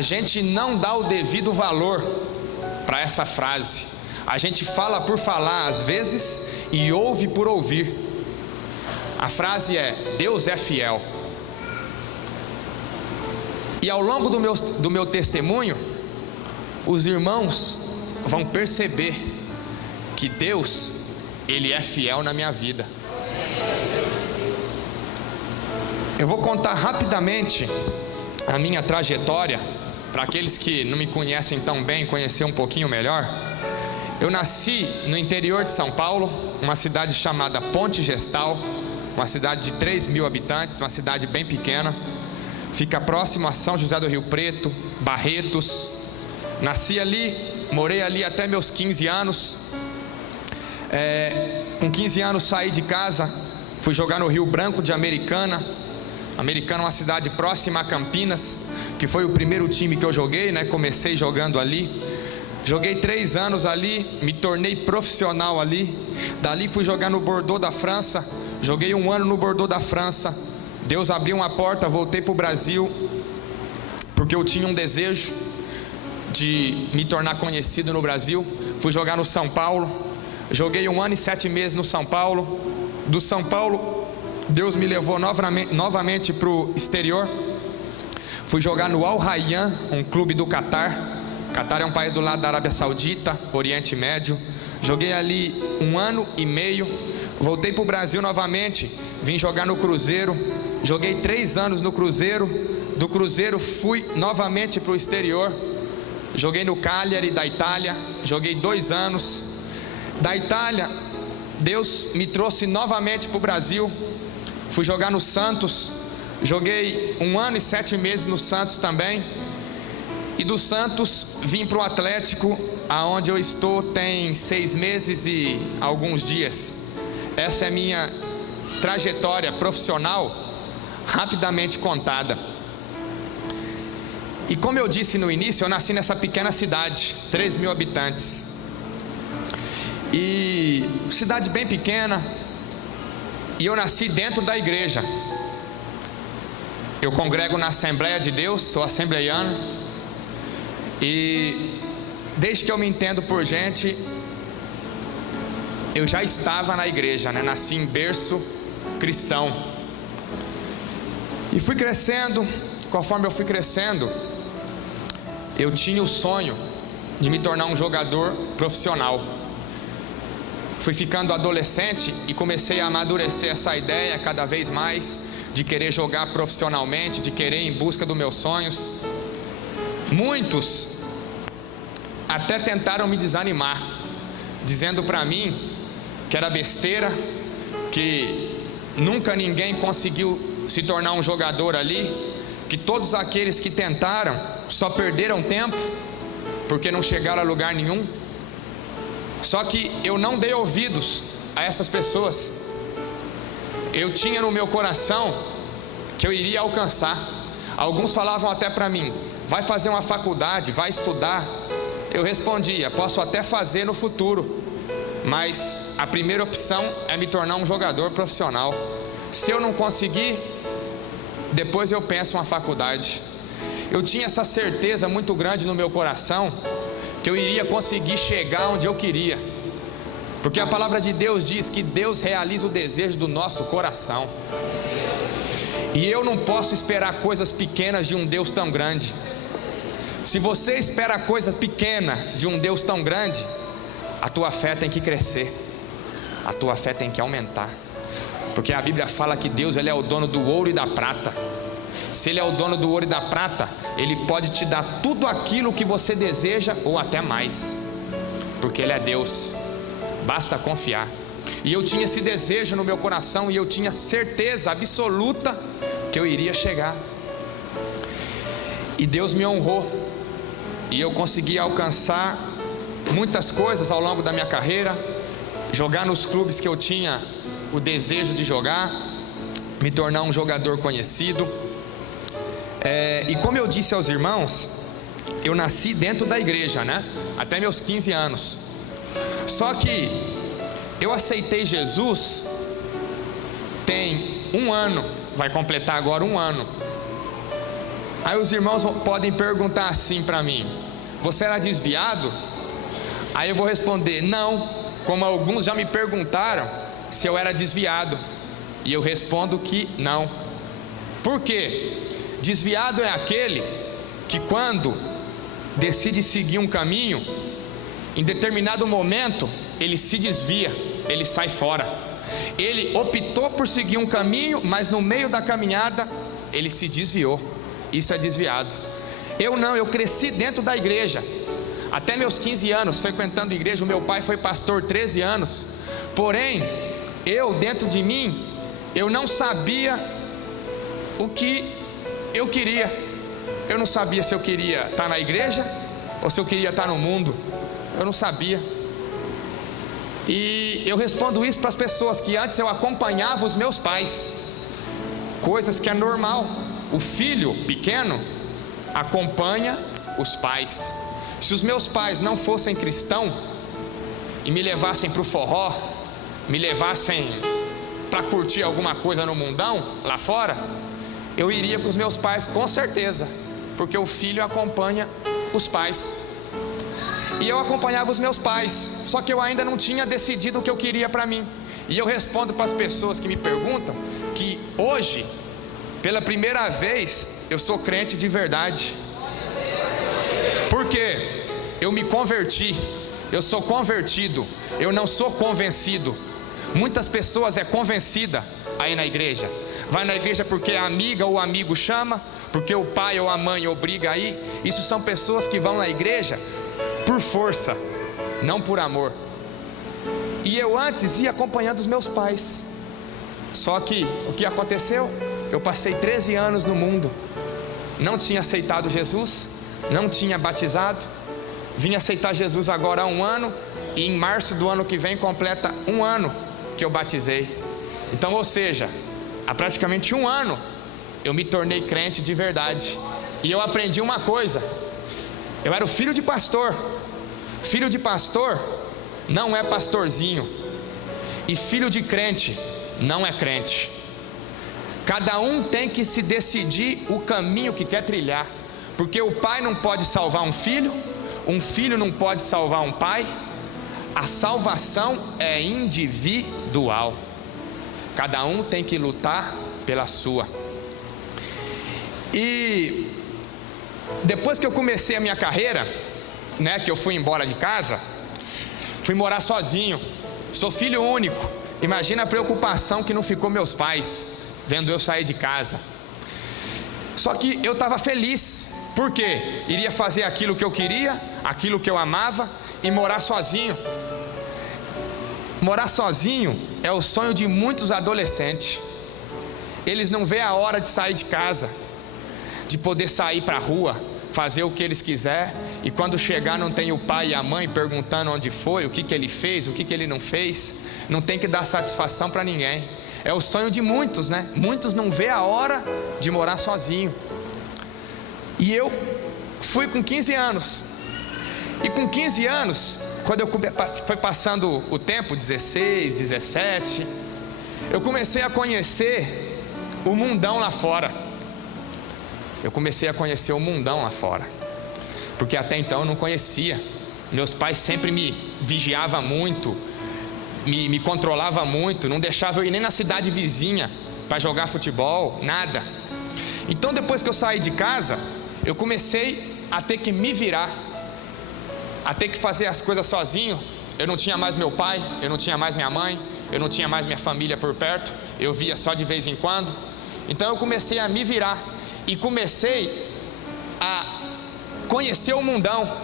a gente não dá o devido valor para essa frase. A gente fala por falar às vezes e ouve por ouvir. A frase é: Deus é fiel. E ao longo do meu testemunho, os irmãos vão perceber que Deus, Ele é fiel na minha vida. Eu vou contar rapidamente a minha trajetória, para aqueles que não me conhecem tão bem, conhecer um pouquinho melhor. Eu nasci no interior de São Paulo, uma cidade chamada Ponte Gestal, uma cidade de 3.000 habitantes, uma cidade bem pequena. Fica próximo a São José do Rio Preto, Barretos. Nasci ali, morei ali até meus 15 anos. Com 15 anos saí de casa, fui jogar no Rio Branco de Americana. Americana é uma cidade próxima a Campinas, que foi o primeiro time que eu joguei, né? Comecei jogando ali. Joguei 3 anos ali, me tornei profissional ali. Dali fui jogar no Bordeaux da França. Joguei 1 ano no Bordeaux da França. Deus abriu uma porta, voltei para o Brasil, porque eu tinha um desejo de me tornar conhecido no Brasil. Fui jogar no São Paulo. Joguei 1 ano e 7 meses no São Paulo. Do São Paulo, Deus me levou novamente para o exterior. Fui jogar no Al Rayyan, um clube do Catar. Catar é um país do lado da Arábia Saudita, Oriente Médio. Joguei ali 1 ano e meio. Voltei para o Brasil novamente. Vim jogar no Cruzeiro. Joguei 3 anos no Cruzeiro. Do Cruzeiro fui novamente para o exterior. Joguei no Cagliari da Itália. Joguei 2 anos. Da Itália, Deus me trouxe novamente para o Brasil. Fui jogar no Santos. Joguei 1 ano e 7 meses no Santos também. E do Santos vim para o Atlético, aonde eu estou tem 6 meses e alguns dias. Essa é minha trajetória profissional, rapidamente contada. E como eu disse no início, eu nasci nessa pequena cidade, 3.000 habitantes. E cidade bem pequena. E eu nasci dentro da igreja. Eu congrego na Assembleia de Deus, sou assembleiano. E desde que eu me entendo por gente, eu já estava na igreja, né? Nasci em berço cristão. E fui crescendo. Conforme eu fui crescendo, eu tinha o sonho de me tornar um jogador profissional. Fui ficando adolescente e comecei a amadurecer essa ideia cada vez mais, de querer jogar profissionalmente, de querer ir em busca dos meus sonhos. Muitos até tentaram me desanimar, dizendo para mim que era besteira, que nunca ninguém conseguiu se tornar um jogador ali, que todos aqueles que tentaram só perderam tempo, porque não chegaram a lugar nenhum. Só que eu não dei ouvidos a essas pessoas. Eu tinha no meu coração que eu iria alcançar. Alguns falavam até para mim: vai fazer uma faculdade, vai estudar. Eu respondia: posso até fazer no futuro, mas a primeira opção é me tornar um jogador profissional. Se eu não conseguir, depois eu penso uma faculdade. Eu tinha essa certeza muito grande no meu coração que eu iria conseguir chegar onde eu queria, porque a palavra de Deus diz que Deus realiza o desejo do nosso coração. E eu não posso esperar coisas pequenas de um Deus tão grande. Se você espera coisas pequenas de um Deus tão grande, a tua fé tem que crescer, a tua fé tem que aumentar, porque a Bíblia fala que Deus, Ele é o dono do ouro e da prata. Se Ele é o dono do ouro e da prata, Ele pode te dar tudo aquilo que você deseja, ou até mais, porque Ele é Deus. Basta confiar. E eu tinha esse desejo no meu coração, e eu tinha certeza absoluta que eu iria chegar. E Deus me honrou, e eu consegui alcançar muitas coisas ao longo da minha carreira. Jogar nos clubes que eu tinha o desejo de jogar, me tornar um jogador conhecido. E como eu disse aos irmãos, eu nasci dentro da igreja, né? Até meus 15 anos. Só que eu aceitei Jesus tem 1 ano, vai completar agora 1 ano. Aí os irmãos podem perguntar assim para mim: você era desviado? Aí eu vou responder: não, como alguns já me perguntaram se eu era desviado, e eu respondo que não. Por quê? Desviado é aquele que, quando decide seguir um caminho, em determinado momento ele se desvia, ele sai fora. Ele optou por seguir um caminho, mas no meio da caminhada ele se desviou. Isso é desviado. Eu não, eu cresci dentro da igreja até meus 15 anos, frequentando a igreja. O meu pai foi pastor 13 anos. Porém, eu, dentro de mim, eu não sabia o que eu queria. Eu não sabia se eu queria estar na igreja ou se eu queria estar no mundo. Eu não sabia. E eu respondo isso para as pessoas, que antes eu acompanhava os meus pais, coisas que é normal. O filho pequeno acompanha os pais. Se os meus pais não fossem cristãos e me levassem para o forró, me levassem para curtir alguma coisa no mundão, lá fora, eu iria com os meus pais com certeza, porque o filho acompanha os pais. E eu acompanhava os meus pais, só que eu ainda não tinha decidido o que eu queria para mim. E eu respondo para as pessoas que me perguntam que hoje, pela primeira vez, eu sou crente de verdade. Por quê? Eu me converti, eu sou convertido, eu não sou convencido. Muitas pessoas é convencida aí na igreja. Vai na igreja porque a amiga ou o amigo chama, porque o pai ou a mãe obriga a ir. Isso são pessoas que vão na igreja por força, não por amor. E eu antes ia acompanhando os meus pais. Só que o que aconteceu? Eu passei 13 anos no mundo, não tinha aceitado Jesus, não tinha batizado. Vim aceitar Jesus agora há 1 ano, e em março do ano que vem completa 1 ano que eu batizei. Então, ou seja, há praticamente 1 ano eu me tornei crente de verdade. E eu aprendi uma coisa: eu era o filho de pastor. Filho de pastor não é pastorzinho, e filho de crente não é crente. Cada um tem que se decidir o caminho que quer trilhar, porque o pai não pode salvar um filho não pode salvar um pai. A salvação é individual. Cada um tem que lutar pela sua. E depois que eu comecei a minha carreira, que eu fui embora de casa, fui morar sozinho. Sou filho único. Imagina a preocupação que não ficou meus pais vendo eu sair de casa. Só que eu estava feliz, porque iria fazer aquilo que eu queria, aquilo que eu amava, e morar sozinho. Morar sozinho é o sonho de muitos adolescentes. Eles não veem a hora de sair de casa, de poder sair para a rua, fazer o que eles quiserem, e quando chegar não tem o pai e a mãe perguntando onde foi, o que ele fez, o que ele não fez. Não tem que dar satisfação para ninguém. É o sonho de muitos, Muitos não vê a hora de morar sozinho. E eu fui com 15 anos. E com 15 anos, quando foi passando o tempo, 16, 17, eu comecei a conhecer o mundão lá fora. Eu comecei a conhecer o mundão lá fora, porque até então eu não conhecia. Meus pais sempre me vigiavam muito, me controlava muito, não deixava eu ir nem na cidade vizinha para jogar futebol, nada. Então, depois que eu saí de casa, eu comecei a ter que me virar, a ter que fazer as coisas sozinho. Eu não tinha mais meu pai, eu não tinha mais minha mãe, eu não tinha mais minha família por perto, eu via só de vez em quando. Então eu comecei a me virar e comecei a conhecer o mundão,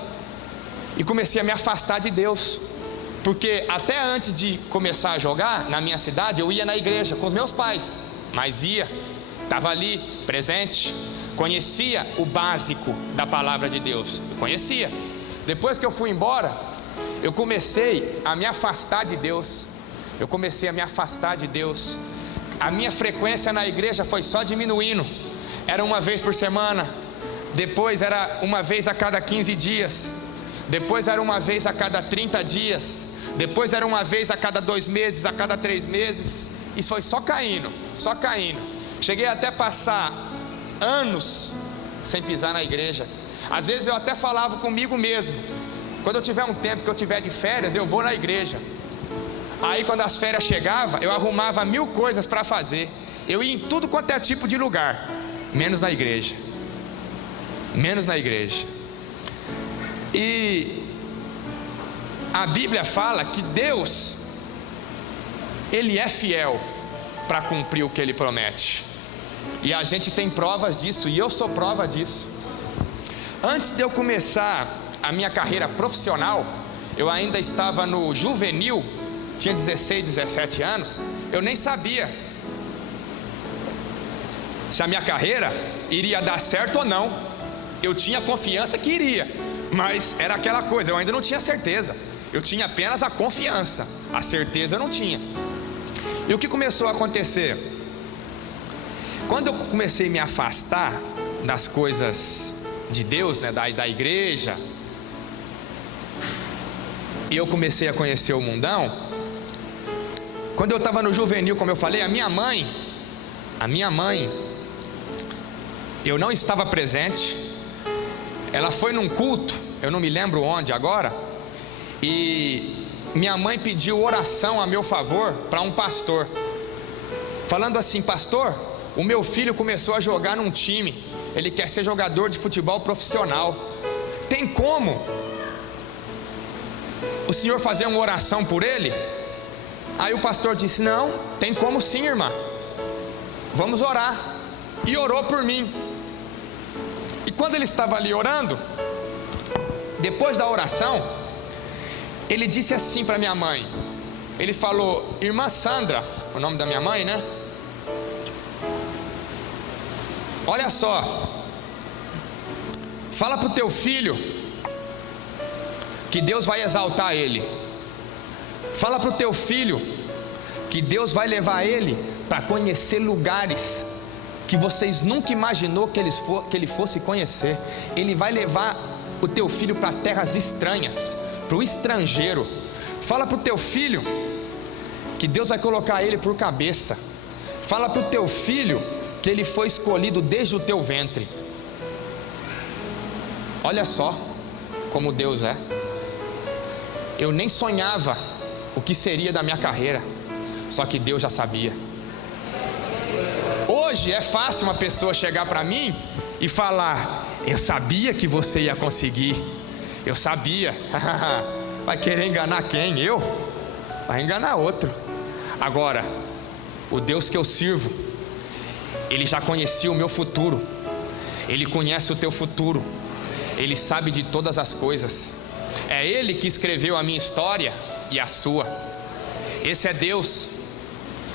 e comecei a me afastar de Deus. Porque até antes de começar a jogar na minha cidade, eu ia na igreja com os meus pais, mas estava ali, presente, conhecia o básico da palavra de Deus, eu conhecia. Depois que eu fui embora, eu comecei a me afastar de Deus, a minha frequência na igreja foi só diminuindo. Era uma vez por semana, depois era uma vez a cada 15 dias, depois era uma vez a cada 30 dias, depois era uma vez a cada 2 meses, a cada 3 meses. Isso foi só caindo. Cheguei até a passar anos sem pisar na igreja. Às vezes eu até falava comigo mesmo: quando eu tiver um tempo que eu tiver de férias, eu vou na igreja. Aí quando as férias chegavam, eu arrumava 1000 coisas para fazer. Eu ia em tudo quanto é tipo de lugar, menos na igreja. Menos na igreja. E a Bíblia fala que Deus, Ele é fiel para cumprir o que Ele promete. E a gente tem provas disso, e eu sou prova disso. Antes de eu começar a minha carreira profissional, eu ainda estava no juvenil, tinha 16, 17 anos. Eu nem sabia se a minha carreira iria dar certo ou não. Eu tinha confiança que iria, mas era aquela coisa, eu ainda não tinha certeza. Eu tinha apenas a confiança, a certeza eu não tinha. E o que começou a acontecer? Quando eu comecei a me afastar das coisas de Deus, né, da igreja, e eu comecei a conhecer o mundão. Quando eu estava no juvenil, como eu falei, a minha mãe, eu não estava presente. Ela foi num culto, eu não me lembro onde agora, e minha mãe pediu oração a meu favor para um pastor, falando assim: pastor, o meu filho começou a jogar num time, ele quer ser jogador de futebol profissional, tem como o senhor fazer uma oração por ele? Aí o pastor disse: não, tem como sim, irmã, vamos orar. E orou por mim. E quando ele estava ali orando, depois da oração, ele disse assim para minha mãe, ele falou: irmã Sandra, o nome da minha mãe, né? Olha só, fala para o teu filho que Deus vai exaltar ele. Fala para o teu filho que Deus vai levar ele para conhecer lugares que vocês nunca imaginou que ele fosse conhecer. Ele vai levar o teu filho para terras estranhas, para o estrangeiro. Fala para o teu filho que Deus vai colocar ele por cabeça. Fala para o teu filho que ele foi escolhido desde o teu ventre. Olha só como Deus é. Eu nem sonhava o que seria da minha carreira, só que Deus já sabia. Hoje é fácil uma pessoa chegar para mim e falar: eu sabia que você ia conseguir, eu sabia. Vai querer enganar quem? Eu? Vai enganar outro. Agora, o Deus que eu sirvo, Ele já conhecia o meu futuro, Ele conhece o teu futuro, Ele sabe de todas as coisas. É Ele que escreveu a minha história e a sua. Esse é Deus.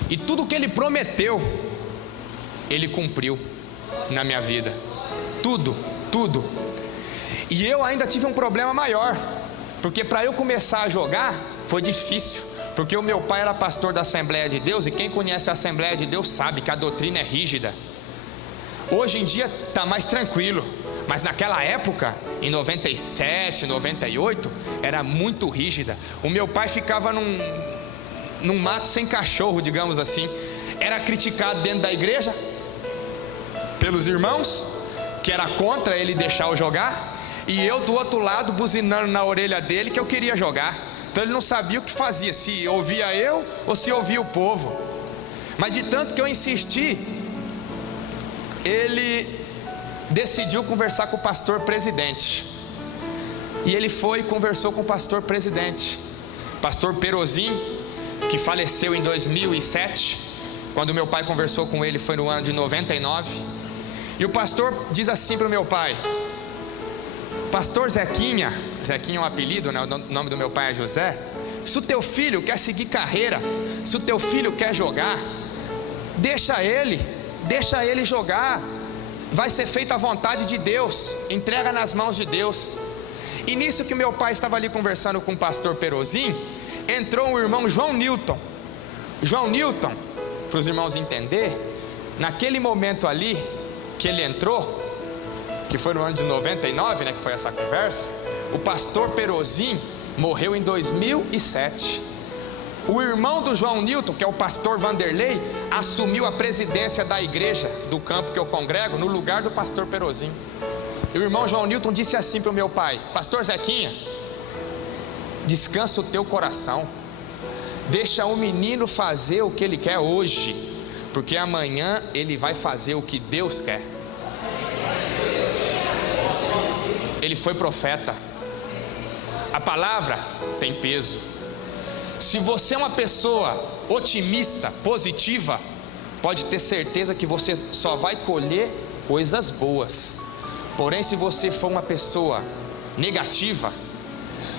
E tudo que Ele prometeu, Ele cumpriu na minha vida. Tudo, tudo. E eu ainda tive um problema maior, porque para eu começar a jogar foi difícil, porque o meu pai era pastor da Assembleia de Deus, e quem conhece a Assembleia de Deus sabe que a doutrina é rígida. Hoje em dia está mais tranquilo, mas naquela época, em 97, 98, era muito rígida. O meu pai ficava num mato sem cachorro, digamos assim. Era criticado dentro da igreja pelos irmãos, que era contra ele deixar eu jogar, e eu do outro lado buzinando na orelha dele que eu queria jogar. Então ele não sabia o que fazia, se ouvia eu ou se ouvia o povo. Mas de tanto que eu insisti, ele decidiu conversar com o pastor presidente. E ele foi e conversou com o pastor presidente, pastor Perozin, que faleceu em 2007. Quando meu pai conversou com ele foi no ano de 99. E o pastor diz assim para o meu pai: pastor Zequinha, Zequinha é um apelido, né? O nome do meu pai é José. Se o teu filho quer seguir carreira, se o teu filho quer jogar, deixa ele jogar. Vai ser feita a vontade de Deus, entrega nas mãos de Deus. E nisso que meu pai estava ali conversando com o pastor Perozin, entrou o irmão João Newton. João Newton, para os irmãos entenderem, naquele momento ali que ele entrou, que foi no ano de 99, né, que foi essa conversa, o pastor Perozin morreu em 2007. O irmão do João Newton, que é o pastor Vanderlei, assumiu a presidência da igreja do campo que eu congrego, no lugar do pastor Perozin. E o irmão João Newton disse assim para o meu pai: pastor Zequinha, descansa o teu coração, deixa o menino fazer o que ele quer hoje, porque amanhã ele vai fazer o que Deus quer. Ele foi profeta. A palavra tem peso. Se você é uma pessoa otimista, positiva, pode ter certeza que você só vai colher coisas boas. Porém, se você for uma pessoa negativa,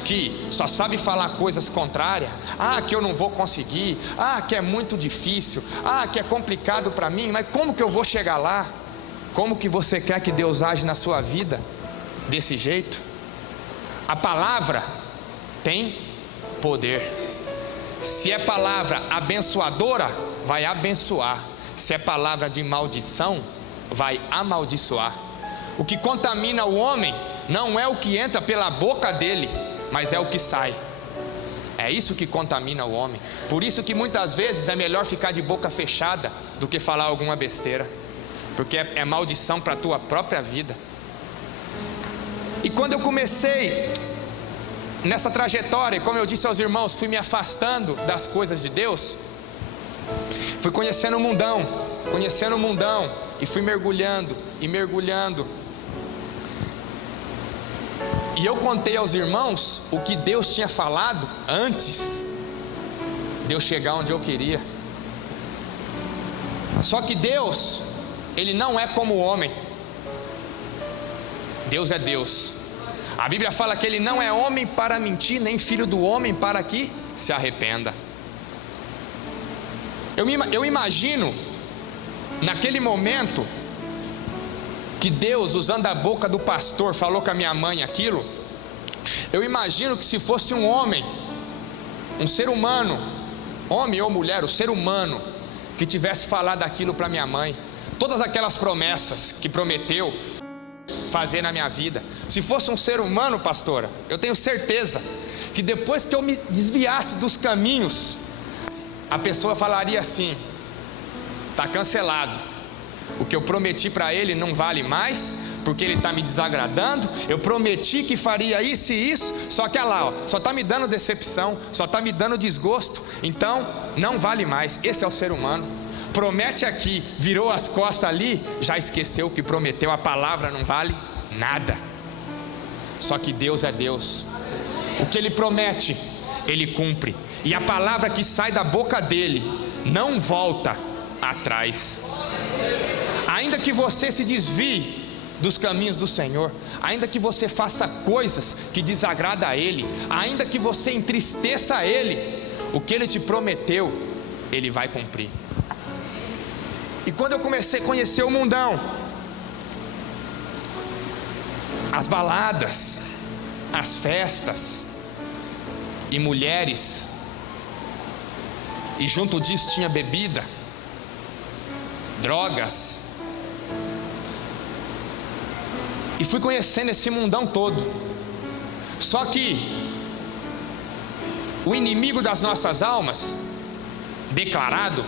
que só sabe falar coisas contrárias, que eu não vou conseguir, que é muito difícil, que é complicado para mim, mas como que eu vou chegar lá? Como que você quer que Deus age na sua vida desse jeito? A palavra tem poder. Se é palavra abençoadora, vai abençoar. Se é palavra de maldição, vai amaldiçoar. O que contamina o homem não é o que entra pela boca dele, mas é o que sai. É isso que contamina o homem. Por isso que muitas vezes é melhor ficar de boca fechada do que falar alguma besteira, porque é maldição para a tua própria vida. E quando eu comecei nessa trajetória, como eu disse aos irmãos, fui me afastando das coisas de Deus, fui conhecendo o mundão, e fui mergulhando e mergulhando. E eu contei aos irmãos o que Deus tinha falado antes de eu chegar onde eu queria. Só que Deus, Ele não é como o homem. Deus é Deus. A Bíblia fala que Ele não é homem para mentir, nem filho do homem para que se arrependa. Eu imagino, naquele momento, que Deus, usando a boca do pastor, falou com a minha mãe aquilo. Eu imagino que se fosse um homem, um ser humano, homem ou mulher, o ser humano, que tivesse falado aquilo para minha mãe, todas aquelas promessas que prometeu fazer na minha vida, se fosse um ser humano, pastora, eu tenho certeza que depois que eu me desviasse dos caminhos, a pessoa falaria assim: está cancelado, o que eu prometi para ele não vale mais, porque ele está me desagradando. Eu prometi que faria isso e isso, só que olha lá, só está me dando decepção, só está me dando desgosto, então não vale mais. Esse é o ser humano. Promete aqui, virou as costas ali, já esqueceu o que prometeu. A palavra não vale nada. Só que Deus é Deus. O que Ele promete, Ele cumpre. E a palavra que sai da boca dele não volta atrás. Ainda que você se desvie dos caminhos do Senhor, ainda que você faça coisas que desagradam a Ele, ainda que você entristeça Ele, o que Ele te prometeu, Ele vai cumprir. E quando eu comecei a conhecer o mundão, as baladas, as festas e mulheres, e junto disso tinha bebida, drogas, e fui conhecendo esse mundão todo. Só que o inimigo das nossas almas, declarado,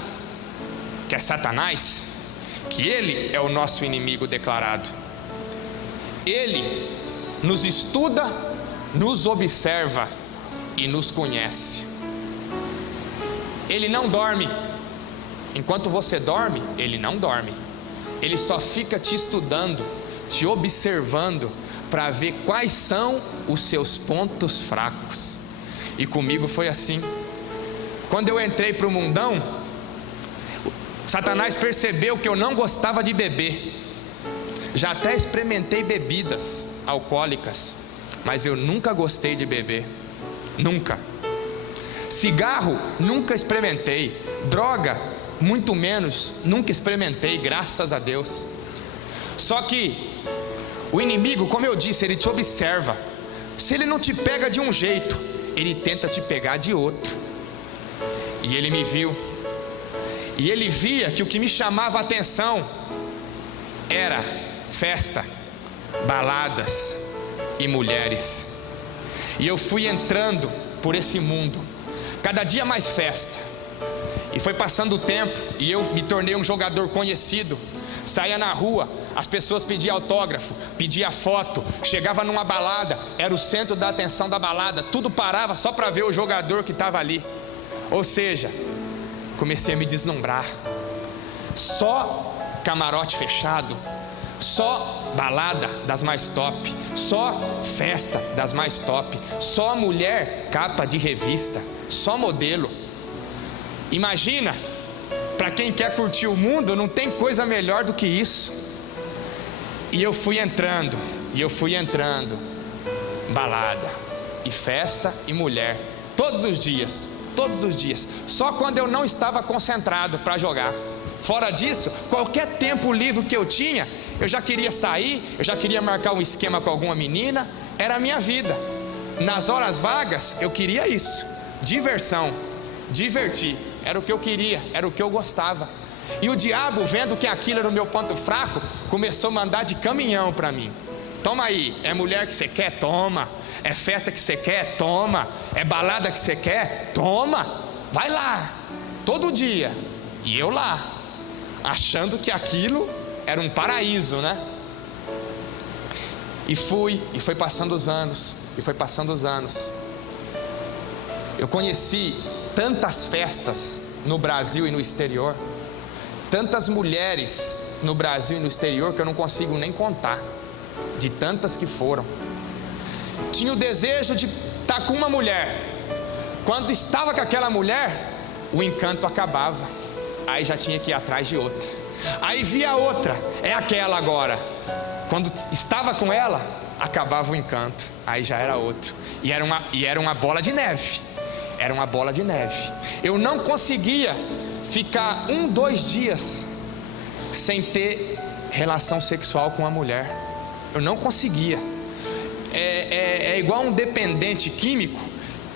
que é Satanás, que ele é o nosso inimigo declarado, ele nos estuda, nos observa e nos conhece. Ele não dorme. Enquanto você dorme, ele não dorme. Ele só fica te estudando, te observando, para ver quais são os seus pontos fracos. E comigo foi assim. Quando eu entrei para o mundão, Satanás percebeu que eu não gostava de beber. Já até experimentei bebidas alcoólicas, mas eu nunca gostei de beber. Nunca. Cigarro, nunca experimentei. Droga, muito menos, nunca experimentei, graças a Deus. Só que o inimigo, como eu disse, ele te observa. Se ele não te pega de um jeito, ele tenta te pegar de outro. E ele me viu, e ele via que o que me chamava a atenção era festa, baladas e mulheres. E eu fui entrando por esse mundo, cada dia mais festa. E foi passando o tempo, e eu me tornei um jogador conhecido. Saía na rua, as pessoas pediam autógrafo, pediam foto, chegava numa balada, era o centro da atenção da balada, tudo parava só para ver o jogador que estava ali. Ou seja, comecei a me deslumbrar. Só camarote fechado, só balada das mais top, só festa das mais top, só mulher capa de revista, só modelo. Imagina, para quem quer curtir o mundo, não tem coisa melhor do que isso. E eu fui entrando, balada, e festa, e mulher, todos os dias, só quando eu não estava concentrado para jogar. Fora disso, qualquer tempo livre que eu tinha, eu já queria sair, eu já queria marcar um esquema com alguma menina, era a minha vida. Nas horas vagas, eu queria isso, diversão, divertir, era o que eu queria, era o que eu gostava. E o diabo, vendo que aquilo era o meu ponto fraco, começou a mandar de caminhão para mim. Toma aí, é mulher que você quer? Toma. É festa que você quer? Toma. É balada que você quer? Toma. Vai lá, todo dia. E eu lá, achando que aquilo era um paraíso, né? E foi passando os anos, Eu conheci tantas festas no Brasil e no exterior, tantas mulheres no Brasil e no exterior, que eu não consigo nem contar, de tantas que foram. Tinha o desejo de estar com uma mulher. Quando estava com aquela mulher, o encanto acabava, aí já tinha que ir atrás de outra. Aí via outra, é aquela agora. Quando estava com ela, acabava o encanto, aí já era outro. E era uma bola de neve. Era uma bola de neve. Eu não conseguia ficar 2 dias sem ter relação sexual com uma mulher. Eu não conseguia. É igual um dependente químico,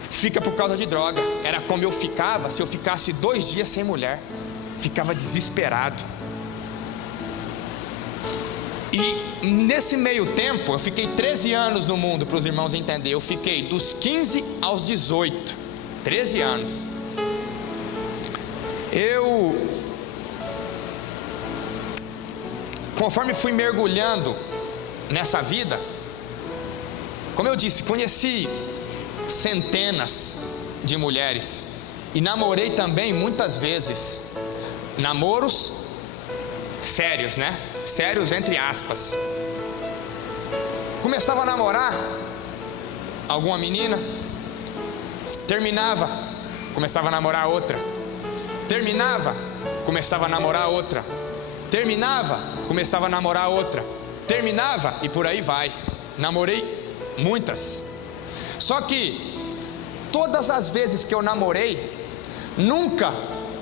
fica por causa de droga. Era como eu ficava se eu ficasse 2 dias sem mulher. Ficava desesperado. E nesse meio tempo, eu fiquei 13 anos no mundo, para os irmãos entenderem. Eu fiquei dos 15 aos 18, 13 anos. Conforme fui mergulhando nessa vida, como eu disse, conheci centenas de mulheres e namorei também muitas vezes. Namoros sérios, né? Sérios entre aspas. Começava a namorar alguma menina, terminava, começava a namorar outra. Terminava, começava a namorar outra. Terminava, começava a namorar outra. Terminava e por aí vai. Namorei muitas. Só que todas as vezes que eu namorei, nunca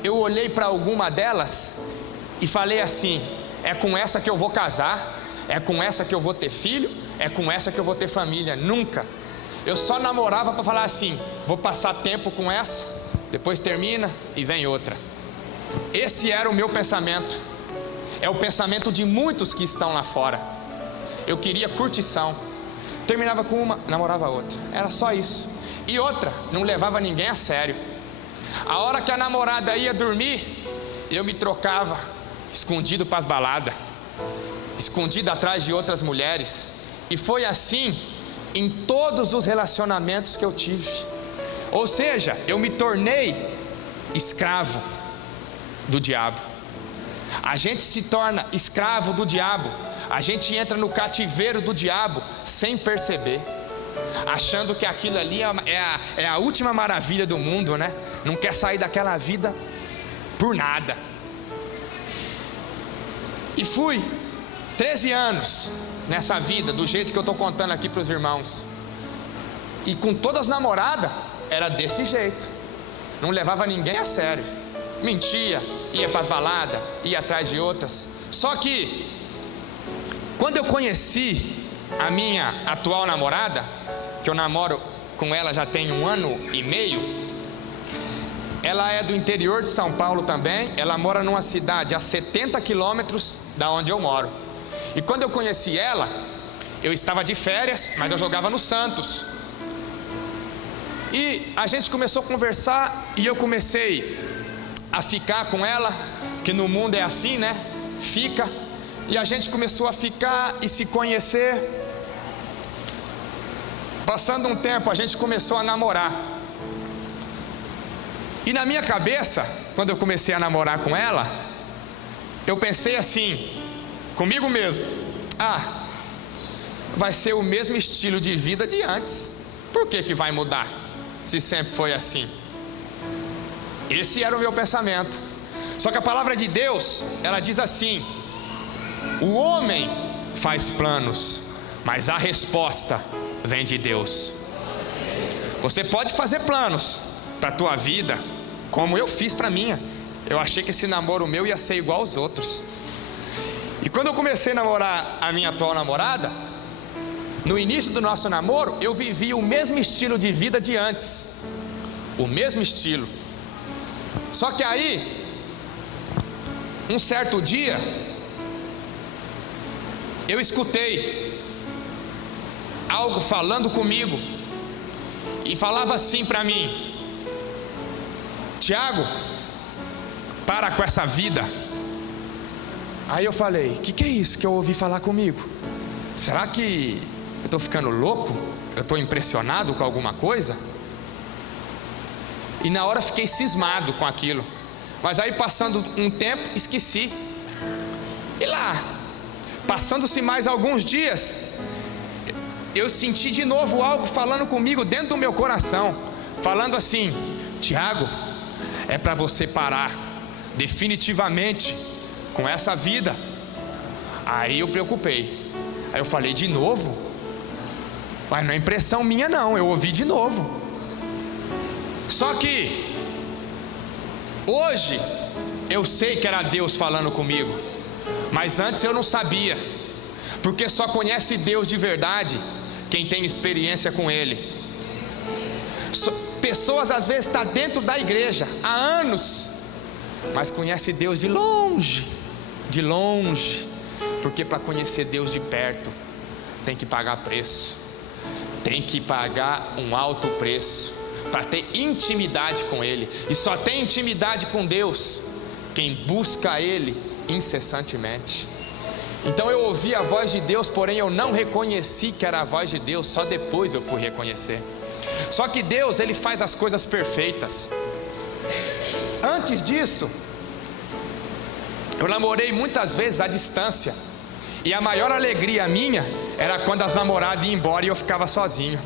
eu olhei para alguma delas e falei assim: é com essa que eu vou casar, é com essa que eu vou ter filho, é com essa que eu vou ter família. Nunca. Eu só namorava para falar assim: vou passar tempo com essa, depois termina e vem outra. Esse era o meu pensamento. É o pensamento de muitos que estão lá fora. Eu queria curtição. Terminava com uma, namorava outra. Era só isso. E outra, não levava ninguém a sério. A hora que a namorada ia dormir, eu me trocava, escondido para as baladas, escondido atrás de outras mulheres. E foi assim em todos os relacionamentos que eu tive. Ou seja, eu me tornei escravo do diabo. A gente se torna escravo do diabo. A gente entra no cativeiro do diabo sem perceber, achando que aquilo ali é a última maravilha do mundo, né? Não quer sair daquela vida por nada. E fui 13 anos nessa vida, do jeito que eu estou contando aqui para os irmãos. E com todas as namoradas, era desse jeito. Não levava ninguém a sério. Mentia, ia para as baladas, ia atrás de outras. Só que, quando eu conheci a minha atual namorada, que eu namoro com ela já tem 1 ano e meio, ela é do interior de São Paulo também. Ela mora numa cidade a 70 quilômetros da onde eu moro. E quando eu conheci ela, eu estava de férias, mas eu jogava no Santos. E a gente começou a conversar e eu comecei a ficar com ela, que no mundo é assim, né? Fica, E a gente começou a ficar e se conhecer. Passando um tempo, a gente começou a namorar. E na minha cabeça, quando eu comecei a namorar com ela, eu pensei assim, comigo mesmo: vai ser o mesmo estilo de vida de antes. Por que vai mudar, se sempre foi assim? Esse era o meu pensamento. Só que a palavra de Deus, ela diz assim: o homem faz planos, mas a resposta vem de Deus. Você pode fazer planos para a tua vida, como eu fiz para a minha. Eu achei que esse namoro meu ia ser igual aos outros. E quando eu comecei a namorar a minha atual namorada, no início do nosso namoro, eu vivi o mesmo estilo de vida de antes. O mesmo estilo. Só que aí, um certo dia, eu escutei algo falando comigo. E falava assim para mim: Tiago, para com essa vida. Aí eu falei: o que é isso que eu ouvi falar comigo? Será que eu estou ficando louco? Eu estou impressionado com alguma coisa? E na hora fiquei cismado com aquilo. Mas aí, passando um tempo, esqueci. E lá, passando-se mais alguns dias, eu senti de novo algo falando comigo dentro do meu coração, falando assim: Tiago, é para você parar definitivamente com essa vida. Aí eu preocupei. Aí eu falei: de novo? Mas não é impressão minha não, eu ouvi de novo. Só que hoje eu sei que era Deus falando comigo, mas antes eu não sabia, porque só conhece Deus de verdade quem tem experiência com Ele. Pessoas às vezes estão dentro da igreja há anos, mas conhece Deus de longe, porque para conhecer Deus de perto tem que pagar preço, tem que pagar um alto preço para ter intimidade com Ele. E só tem intimidade com Deus quem busca Ele incessantemente. Então eu ouvi a voz de Deus, porém eu não reconheci que era a voz de Deus, só depois eu fui reconhecer. Só que Deus, Ele faz as coisas perfeitas. Antes disso, eu namorei muitas vezes à distância, e a maior alegria minha era quando as namoradas iam embora e eu ficava sozinho.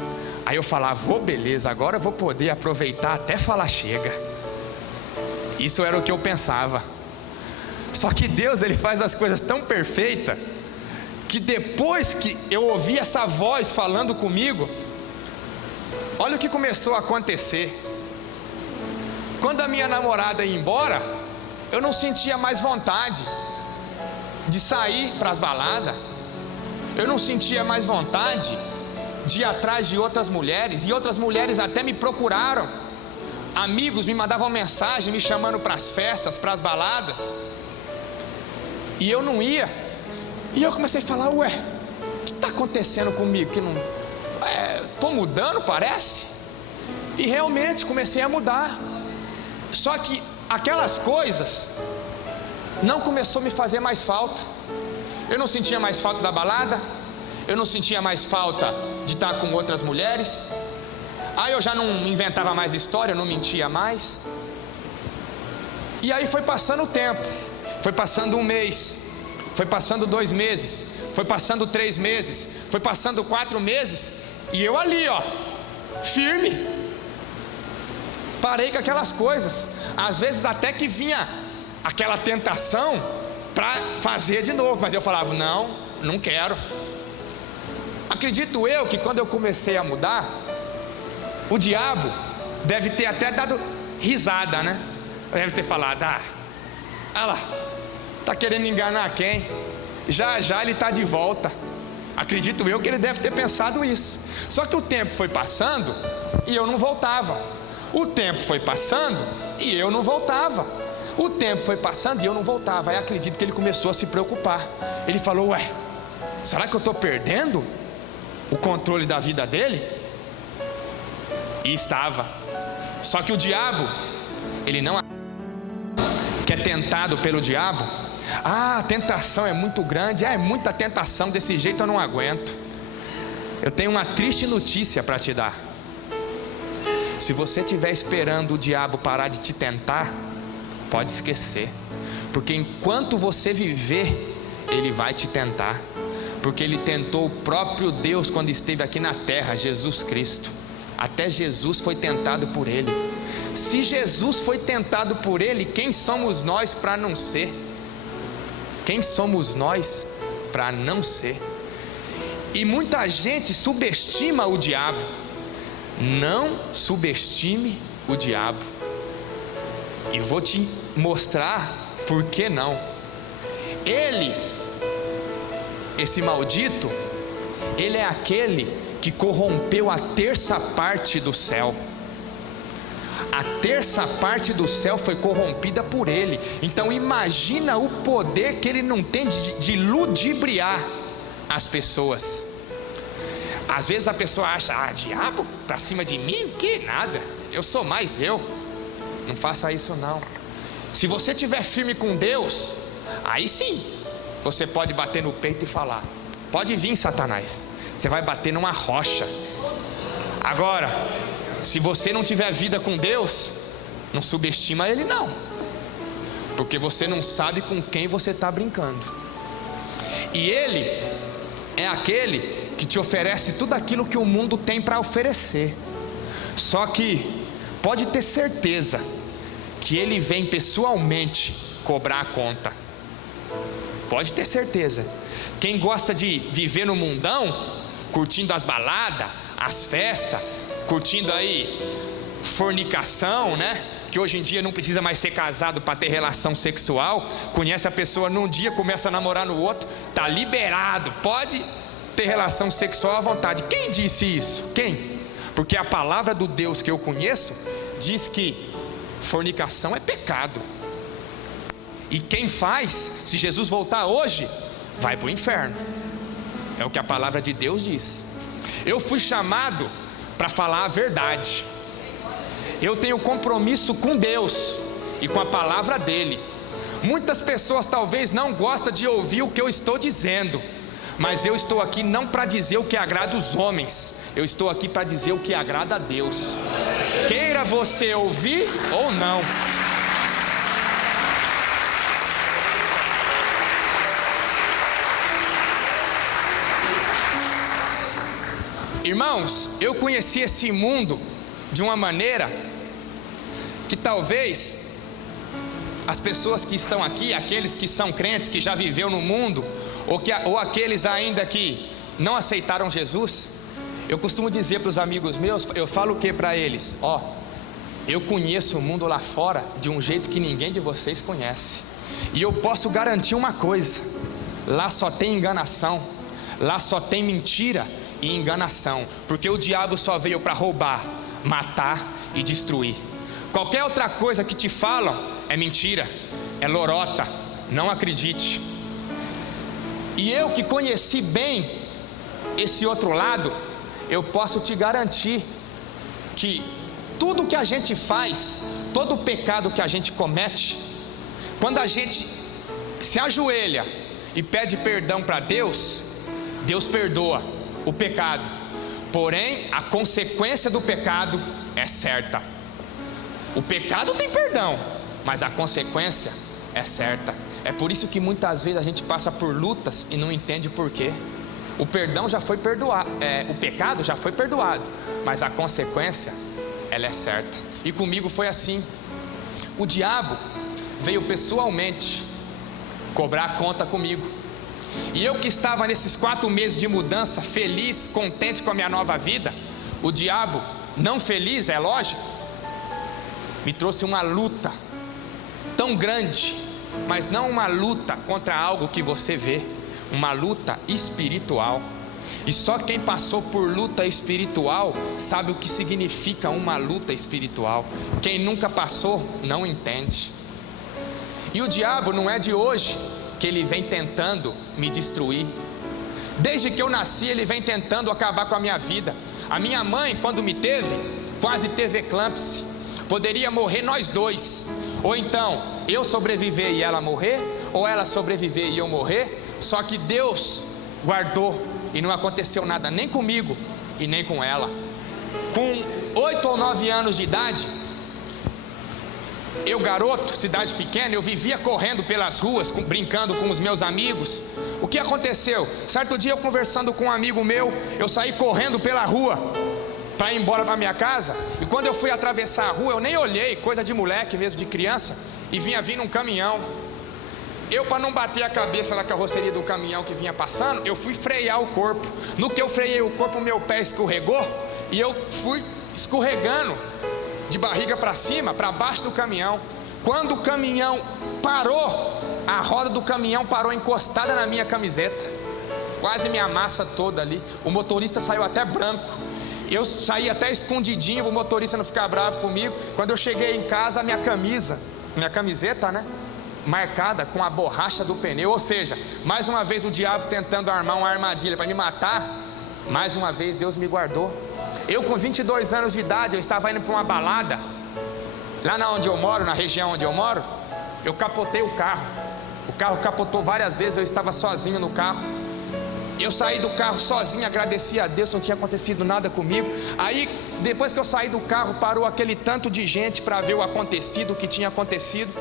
Aí eu falava: beleza, agora eu vou poder aproveitar até falar chega. Isso era o que eu pensava. Só que Deus, Ele faz as coisas tão perfeitas, que depois que eu ouvi essa voz falando comigo, olha o que começou a acontecer. Quando a minha namorada ia embora, eu não sentia mais vontade de sair para as baladas. Eu não sentia mais vontade de ir atrás de outras mulheres. E outras mulheres até me procuraram. Amigos me mandavam mensagem me chamando para as festas, para as baladas, e eu não ia. E eu comecei a falar: ué, o que está acontecendo comigo? Que não... estou mudando, parece. E realmente comecei a mudar. Só que aquelas coisas não começou a me fazer mais falta. Eu não sentia mais falta da balada, eu não sentia mais falta de estar com outras mulheres. Aí eu já não inventava mais história, eu não mentia mais. E aí foi passando o tempo. Foi passando um mês, foi passando 2 meses, foi passando 3 meses, foi passando 4 meses, e eu ali, firme. Parei com aquelas coisas. Às vezes até que vinha aquela tentação para fazer de novo, mas eu falava: não quero. Acredito eu que quando eu comecei a mudar, o diabo deve ter até dado risada, né? Deve ter falado: olha lá, está querendo enganar quem? Já ele está de volta. Acredito eu que ele deve ter pensado isso. Só que o tempo foi passando e eu não voltava. O tempo foi passando e eu não voltava. O tempo foi passando e eu não voltava. Aí acredito que ele começou a se preocupar. Ele falou: ué, será que eu estou perdendo o controle da vida dele? E estava. Só que o diabo, ele não... que é tentado pelo diabo, Ah, a tentação é muito grande, é muita tentação, desse jeito eu não aguento. Eu tenho uma triste notícia para te dar. Se você estiver esperando o diabo parar de te tentar, pode esquecer, porque enquanto você viver, ele vai te tentar, porque ele tentou o próprio Deus quando esteve aqui na terra, Jesus Cristo. Até Jesus foi tentado por ele. Se Jesus foi tentado por ele, quem somos nós para não ser? Quem somos nós para não ser? E muita gente subestima o diabo. Não subestime o diabo. E vou te mostrar por que não. Ele, esse maldito, ele é aquele que corrompeu a terça parte do céu. A terça parte do céu foi corrompida por ele. Então imagina o poder que ele não tem de ludibriar as pessoas. Às vezes a pessoa acha, diabo para cima de mim? Que nada, eu sou mais eu. Não faça isso não. Se você estiver firme com Deus, aí sim, você pode bater no peito e falar, pode vir Satanás, você vai bater numa rocha. Agora, se você não tiver vida com Deus, não subestima ele não, porque você não sabe com quem você está brincando. E ele é aquele que te oferece tudo aquilo que o mundo tem para oferecer. Só que pode ter certeza que ele vem pessoalmente cobrar a conta. Pode ter certeza. Quem gosta de viver no mundão, curtindo as baladas, as festas, curtindo aí fornicação, né? Que hoje em dia não precisa mais ser casado para ter relação sexual. Conhece a pessoa num dia, começa a namorar no outro, tá liberado, pode ter relação sexual à vontade. Quem disse isso? Quem? Porque a palavra do Deus que eu conheço diz que fornicação é pecado. E quem faz, se Jesus voltar hoje, vai para o inferno. É o que a palavra de Deus diz. Eu fui chamado para falar a verdade. Eu tenho compromisso com Deus e com a palavra dele. Muitas pessoas talvez não gostam de ouvir o que eu estou dizendo, mas eu estou aqui não para dizer o que agrada os homens, eu estou aqui para dizer o que agrada a Deus. Queira você ouvir ou não. Irmãos, eu conheci esse mundo de uma maneira que talvez as pessoas que estão aqui, aqueles que são crentes, que já viveu no mundo, ou aqueles ainda que não aceitaram Jesus, eu costumo dizer para os amigos meus, eu falo o que para eles? Eu conheço o mundo lá fora de um jeito que ninguém de vocês conhece. E eu posso garantir uma coisa: lá só tem enganação, lá só tem mentira e enganação, porque o diabo só veio para roubar, matar e destruir. Qualquer outra coisa que te falam é mentira, é lorota, não acredite. E eu que conheci bem esse outro lado, eu posso te garantir que tudo que a gente faz, todo pecado que a gente comete, quando a gente se ajoelha e pede perdão para Deus, Deus perdoa o pecado, porém a consequência do pecado é certa. O pecado tem perdão, mas a consequência é certa. É por isso que muitas vezes a gente passa por lutas e não entende o porquê. O perdão já foi perdoado, o pecado já foi perdoado, mas a consequência, ela é certa. E comigo foi assim. O diabo veio pessoalmente cobrar a conta comigo. E eu que estava nesses 4 meses de mudança, feliz, contente com a minha nova vida, o diabo, não feliz, é lógico, me trouxe uma luta tão grande, mas não uma luta contra algo que você vê, uma luta espiritual. E só quem passou por luta espiritual sabe o que significa uma luta espiritual. Quem nunca passou não entende. E o diabo não é de hoje que ele vem tentando me destruir. Desde que eu nasci ele vem tentando acabar com a minha vida. A minha mãe, quando me teve, quase teve eclâmpsia. Poderia morrer nós dois, ou então eu sobreviver e ela morrer, ou ela sobreviver e eu morrer. Só que Deus guardou e não aconteceu nada nem comigo e nem com ela. Com 8 ou 9 anos de idade, eu garoto, cidade pequena, eu vivia correndo pelas ruas, brincando com os meus amigos. O que aconteceu? Certo dia eu conversando com um amigo meu, eu saí correndo pela rua para ir embora para minha casa. E quando eu fui atravessar a rua, eu nem olhei, coisa de moleque mesmo, de criança, e vinha vindo um caminhão. Eu, para não bater a cabeça na carroceria do caminhão que vinha passando, eu fui frear o corpo. No que eu freiei o corpo, meu pé escorregou e eu fui escorregando de barriga para cima, para baixo do caminhão. Quando o caminhão parou, a roda do caminhão parou encostada na minha camiseta, quase minha massa toda ali. O motorista saiu até branco. Eu saí até escondidinho para o motorista não ficar bravo comigo. Quando eu cheguei em casa, a minha camiseta, né, marcada com a borracha do pneu. Ou seja, mais uma vez o diabo tentando armar uma armadilha para me matar. Mais uma vez Deus me guardou. Eu com 22 anos de idade, eu estava indo para uma balada lá onde eu moro, na região onde eu moro. Eu capotei o carro capotou várias vezes. Eu estava sozinho no carro. Eu saí do carro sozinho, agradeci a Deus, não tinha acontecido nada comigo. Aí, depois que eu saí do carro, parou aquele tanto de gente para ver o acontecido, o que tinha acontecido.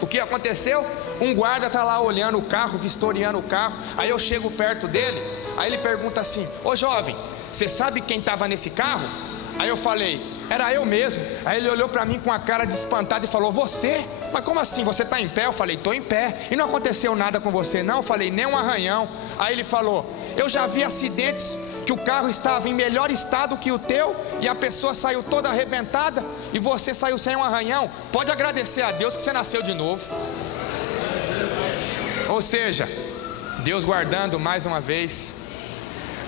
O que aconteceu? Um guarda está lá olhando o carro, vistoriando o carro. Aí eu chego perto dele, aí ele pergunta assim: ô jovem, você sabe quem estava nesse carro? Aí eu falei: era eu mesmo. Aí ele olhou para mim com a cara de espantado e falou: você? Mas como assim? Você está em pé? Eu falei: estou em pé. E não aconteceu nada com você não? Eu falei: nem um arranhão. Aí ele falou: eu já vi acidentes que o carro estava em melhor estado que o teu e a pessoa saiu toda arrebentada e você saiu sem um arranhão. Pode agradecer a Deus que você nasceu de novo. Ou seja, Deus guardando mais uma vez.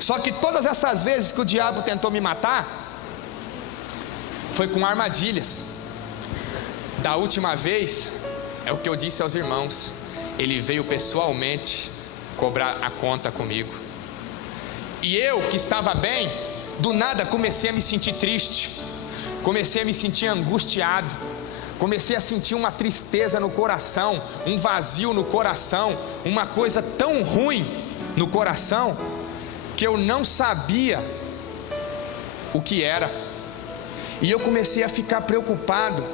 Só que todas essas vezes que o diabo tentou me matar, foi com armadilhas. Da última vez, é o que eu disse aos irmãos, ele veio pessoalmente cobrar a conta comigo. E eu, que estava bem, do nada comecei a me sentir triste, comecei a me sentir angustiado, comecei a sentir uma tristeza no coração, um vazio no coração, uma coisa tão ruim no coração, que eu não sabia o que era. E eu comecei a ficar preocupado,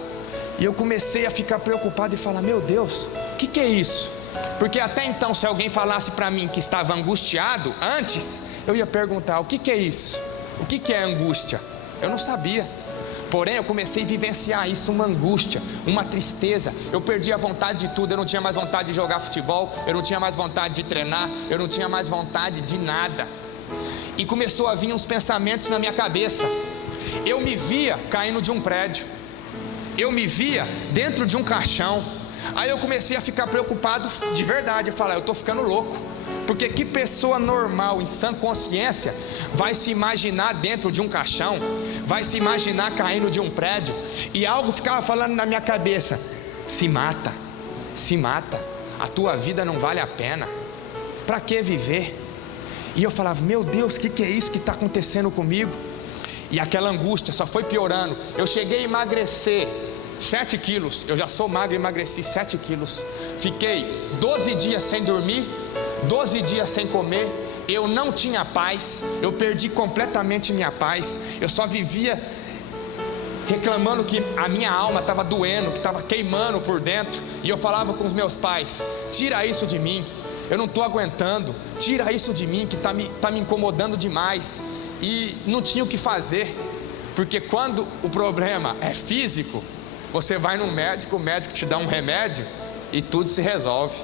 e falar: meu Deus, o que é isso? Porque até então, se alguém falasse para mim que estava angustiado antes, eu ia perguntar: o que é isso? O que é angústia? Eu não sabia. Porém, eu comecei a vivenciar isso, uma angústia, uma tristeza. Eu perdi a vontade de tudo. Eu não tinha mais vontade de jogar futebol, eu não tinha mais vontade de treinar, eu não tinha mais vontade de nada. E começou a vir uns pensamentos na minha cabeça. Eu me via caindo de um prédio, eu me via dentro de um caixão. Aí eu comecei a ficar preocupado de verdade. Eu falei: eu estou ficando louco. Porque que pessoa normal, em sã consciência, vai se imaginar dentro de um caixão, vai se imaginar caindo de um prédio? E algo ficava falando na minha cabeça: se mata, a tua vida não vale a pena, para que viver? E eu falava: meu Deus, o que é isso que está acontecendo comigo? E aquela angústia só foi piorando. Eu cheguei a emagrecer 7 quilos, eu já sou magro, emagreci 7 quilos. Fiquei 12 dias sem dormir, 12 dias sem comer. Eu não tinha paz, eu perdi completamente minha paz. Eu só vivia reclamando que a minha alma estava doendo, que estava queimando por dentro. E eu falava com os meus pais: tira isso de mim, eu não estou aguentando, tira isso de mim que está me incomodando demais. E não tinha o que fazer, porque quando o problema é físico, você vai no médico, o médico te dá um remédio e tudo se resolve.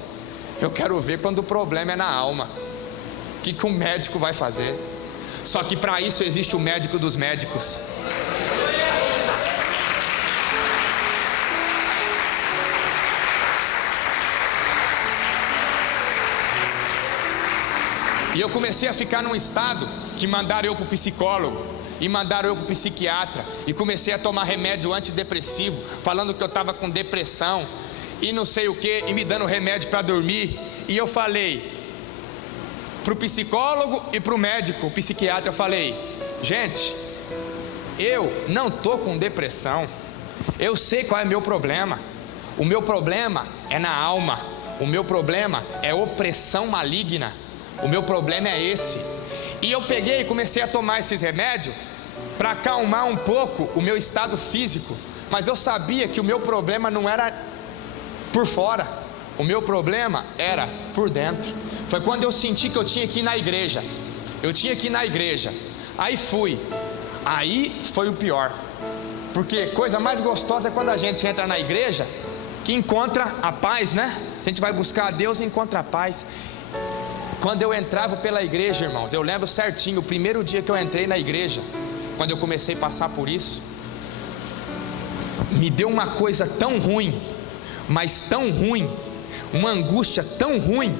Eu quero ver quando o problema é na alma, o que o médico vai fazer? Só que para isso existe o médico dos médicos. E eu comecei a ficar num estado que mandaram eu para o psicólogo, e mandaram eu para o psiquiatra, e comecei a tomar remédio antidepressivo, falando que eu estava com depressão, e não sei o que, e me dando remédio para dormir. E eu falei para o psicólogo e para o médico, o psiquiatra, eu falei: gente, eu não estou com depressão, eu sei qual é o meu problema é na alma. o meu problema é opressão maligna, o meu problema é esse. E eu peguei e comecei a tomar esses remédios para acalmar um pouco o meu estado físico, mas eu sabia que o meu problema não era por fora, o meu problema era por dentro. Foi quando eu senti que eu tinha que ir na igreja, aí fui, aí foi o pior, porque coisa mais gostosa é quando a gente entra na igreja, que encontra a paz, né? A gente vai buscar a Deus e encontra a paz. Quando eu entrava pela igreja, irmãos, eu lembro certinho, o primeiro dia que eu entrei na igreja, quando eu comecei a passar por isso, me deu uma coisa tão ruim, mas tão ruim, uma angústia tão ruim,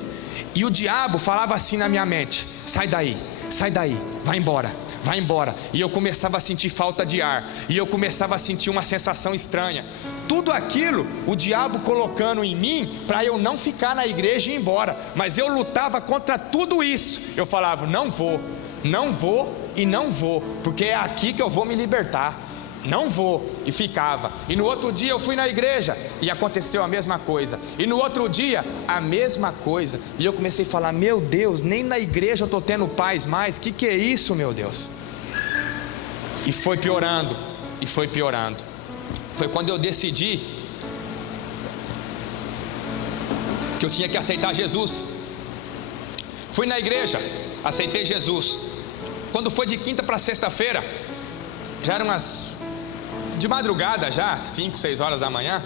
e o diabo falava assim na minha mente: sai daí, vai embora, e eu começava a sentir falta de ar, e eu começava a sentir uma sensação estranha, tudo aquilo, o diabo colocando em mim, para eu não ficar na igreja e ir embora, mas eu lutava contra tudo isso, eu falava, não vou, porque é aqui que eu vou me libertar, não vou, e ficava. E no outro dia eu fui na igreja e aconteceu a mesma coisa, e no outro dia a mesma coisa, e eu comecei a falar, meu Deus, nem na igreja eu estou tendo paz mais, que é isso, meu Deus? E foi piorando, foi quando eu decidi que eu tinha que aceitar Jesus. Fui na igreja, aceitei Jesus. Quando foi de quinta para sexta-feira, já eram de madrugada já, 5, 6 horas da manhã,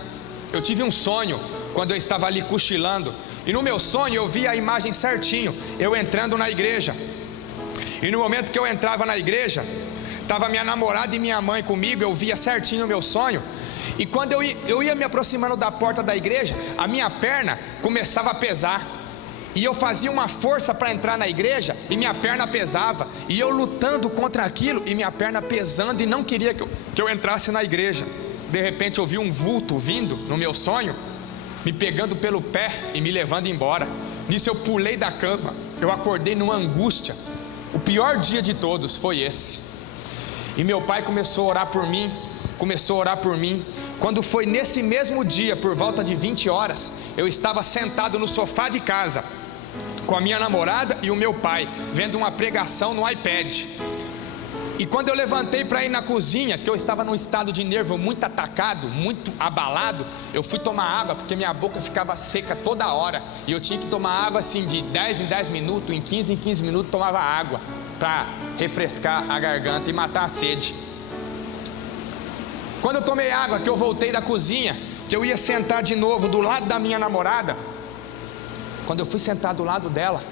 eu tive um sonho, quando eu estava ali cochilando, e no meu sonho eu vi a imagem certinho, eu entrando na igreja, e no momento que eu entrava na igreja, estava minha namorada e minha mãe comigo, eu via certinho o meu sonho, e quando eu ia me aproximando da porta da igreja, a minha perna começava a pesar, e eu fazia uma força para entrar na igreja, e minha perna pesava, e eu lutando contra aquilo, e minha perna pesando, e não queria que eu entrasse na igreja. De repente eu vi um vulto vindo no meu sonho, me pegando pelo pé e me levando embora. Nisso eu pulei da cama, eu acordei numa angústia. O pior dia de todos foi esse. E meu pai começou a orar por mim. Quando foi nesse mesmo dia, por volta de 20 horas, eu estava sentado no sofá de casa, com a minha namorada e o meu pai, vendo uma pregação no iPad. E quando eu levantei para ir na cozinha, que eu estava num estado de nervo muito atacado, muito abalado, eu fui tomar água, porque minha boca ficava seca toda hora, e eu tinha que tomar água assim, de 10 em 10 minutos, em 15 em 15 minutos tomava água, para refrescar a garganta e matar a sede. Quando eu tomei água, que eu voltei da cozinha, que eu ia sentar de novo do lado da minha namorada, quando eu fui sentar do lado dela,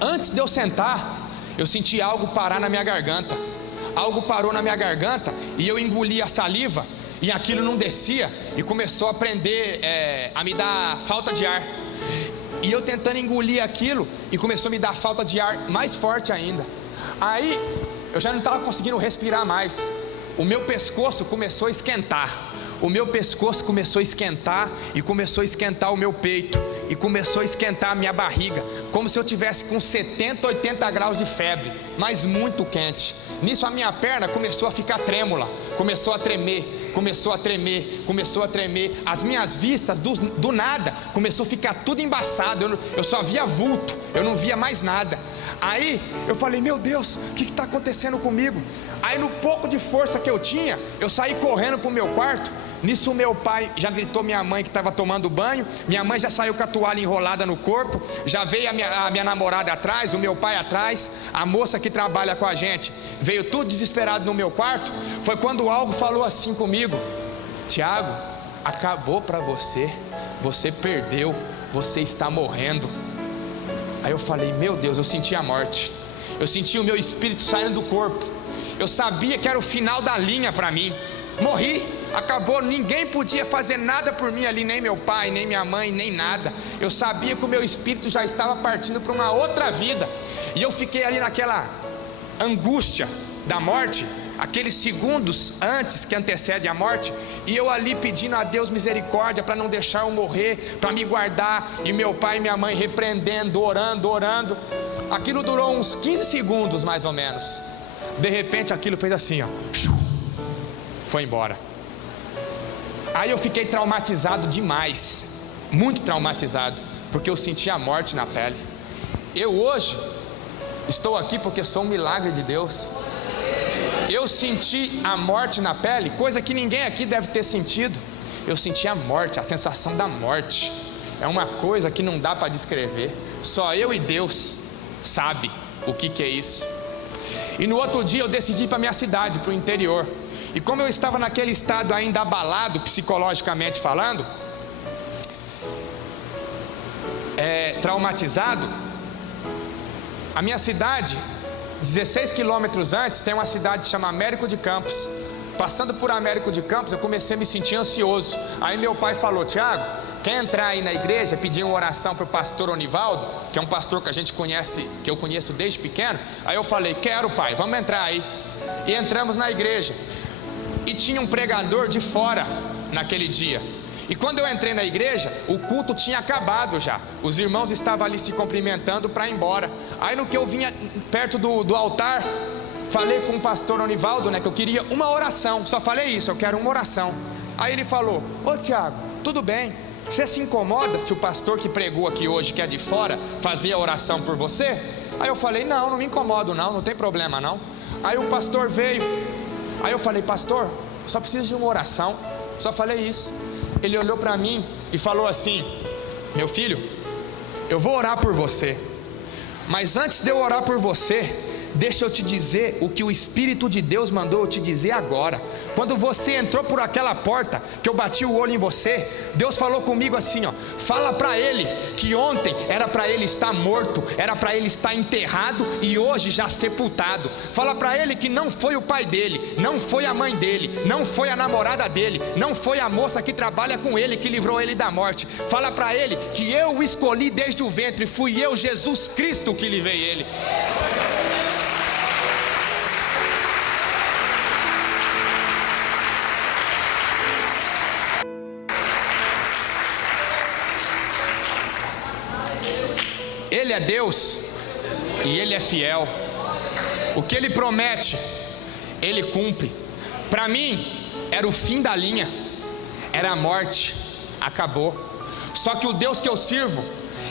antes de eu sentar, eu senti algo parar na minha garganta. Algo parou na minha garganta e eu engoli a saliva, e aquilo não descia, e começou a prender, a me dar falta de ar. E eu tentando engolir aquilo, e começou a me dar falta de ar mais forte ainda. Aí eu já não estava conseguindo respirar mais. O meu pescoço começou a esquentar. E começou a esquentar o meu peito, e começou a esquentar a minha barriga, como se eu tivesse com 70, 80 graus de febre, mas muito quente. Nisso a minha perna começou a ficar trêmula, começou a tremer, as minhas vistas do nada, começou a ficar tudo embaçado, eu só via vulto, eu não via mais nada. Aí eu falei, meu Deus, o que está acontecendo comigo? Aí no pouco de força que eu tinha, eu saí correndo para o meu quarto. Nisso o meu pai já gritou minha mãe que estava tomando banho, minha mãe já saiu com a toalha enrolada no corpo, já veio a minha namorada atrás, o meu pai atrás, a moça que trabalha com a gente, veio tudo desesperado no meu quarto. Foi quando algo falou assim comigo: Tiago, acabou para você, você perdeu, você está morrendo. Aí eu falei, meu Deus, eu senti a morte, eu senti o meu espírito saindo do corpo, eu sabia que era o final da linha para mim, morri, acabou, ninguém podia fazer nada por mim ali, nem meu pai, nem minha mãe, nem nada. Eu sabia que o meu espírito já estava partindo para uma outra vida, e eu fiquei ali naquela angústia da morte, aqueles segundos antes que antecede a morte, e eu ali pedindo a Deus misericórdia para não deixar eu morrer, para me guardar, e meu pai e minha mãe repreendendo, orando. Aquilo durou uns 15 segundos mais ou menos. De repente aquilo fez assim, ó, foi embora. Aí eu fiquei traumatizado demais, muito traumatizado. porque eu senti a morte na pele. Eu hoje estou aqui porque sou um milagre de Deus. Eu senti a morte na pele, coisa que ninguém aqui deve ter sentido. Eu senti a morte, a sensação da morte. É uma coisa que não dá para descrever. Só eu e Deus sabe o que é isso. E no outro dia eu decidi ir para minha cidade, para o interior. E como eu estava naquele estado ainda abalado, psicologicamente falando, traumatizado, a minha cidade, 16 quilômetros antes, tem uma cidade que chama Américo de Campos. Passando por Américo de Campos, eu comecei a me sentir ansioso. Aí meu pai falou: Tiago, quer entrar aí na igreja, pedir uma oração para o pastor Onivaldo, que é um pastor que a gente conhece, que eu conheço desde pequeno? Aí eu falei: quero, pai, vamos entrar aí. E entramos na igreja. E tinha um pregador de fora naquele dia. E quando eu entrei na igreja, o culto tinha acabado já. Os irmãos estavam ali se cumprimentando para ir embora. Aí no que eu vinha perto do altar, falei com o pastor Onivaldo, que eu queria uma oração. Só falei isso, eu quero uma oração. Aí ele falou: ô Tiago, tudo bem, você se incomoda se o pastor que pregou aqui hoje, que é de fora, fazia a oração por você? Aí eu falei: não me incomodo não tem problema não. Aí o pastor veio. Aí eu falei: pastor, só preciso de uma oração. Só falei isso. Ele olhou para mim e falou assim: meu filho, eu vou orar por você, mas antes de eu orar por você, deixa eu te dizer o que o Espírito de Deus mandou eu te dizer agora. Quando você entrou por aquela porta, que eu bati o olho em você, Deus falou comigo assim, fala para ele que ontem era para ele estar morto, era para ele estar enterrado e hoje já sepultado. Fala para ele que não foi o pai dele, não foi a mãe dele, não foi a namorada dele, não foi a moça que trabalha com ele que livrou ele da morte. Fala para ele que eu o escolhi desde o ventre, fui eu, Jesus Cristo, que livrei ele. Ele é Deus e Ele é fiel. O que Ele promete, Ele cumpre. Para mim, era o fim da linha, era a morte, acabou. Só que o Deus que eu sirvo,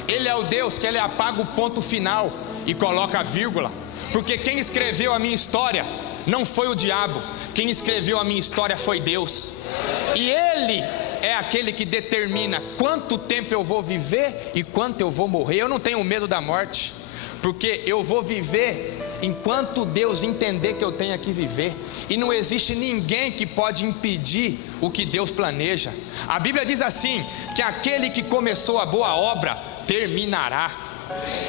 Ele é o Deus que Ele apaga o ponto final e coloca a vírgula. Porque quem escreveu a minha história não foi o diabo, quem escreveu a minha história foi Deus. E Ele é aquele que determina quanto tempo eu vou viver e quanto eu vou morrer. Eu não tenho medo da morte, porque eu vou viver enquanto Deus entender que eu tenho que viver. E não existe ninguém que pode impedir o que Deus planeja. A Bíblia diz assim, que aquele que começou a boa obra terminará.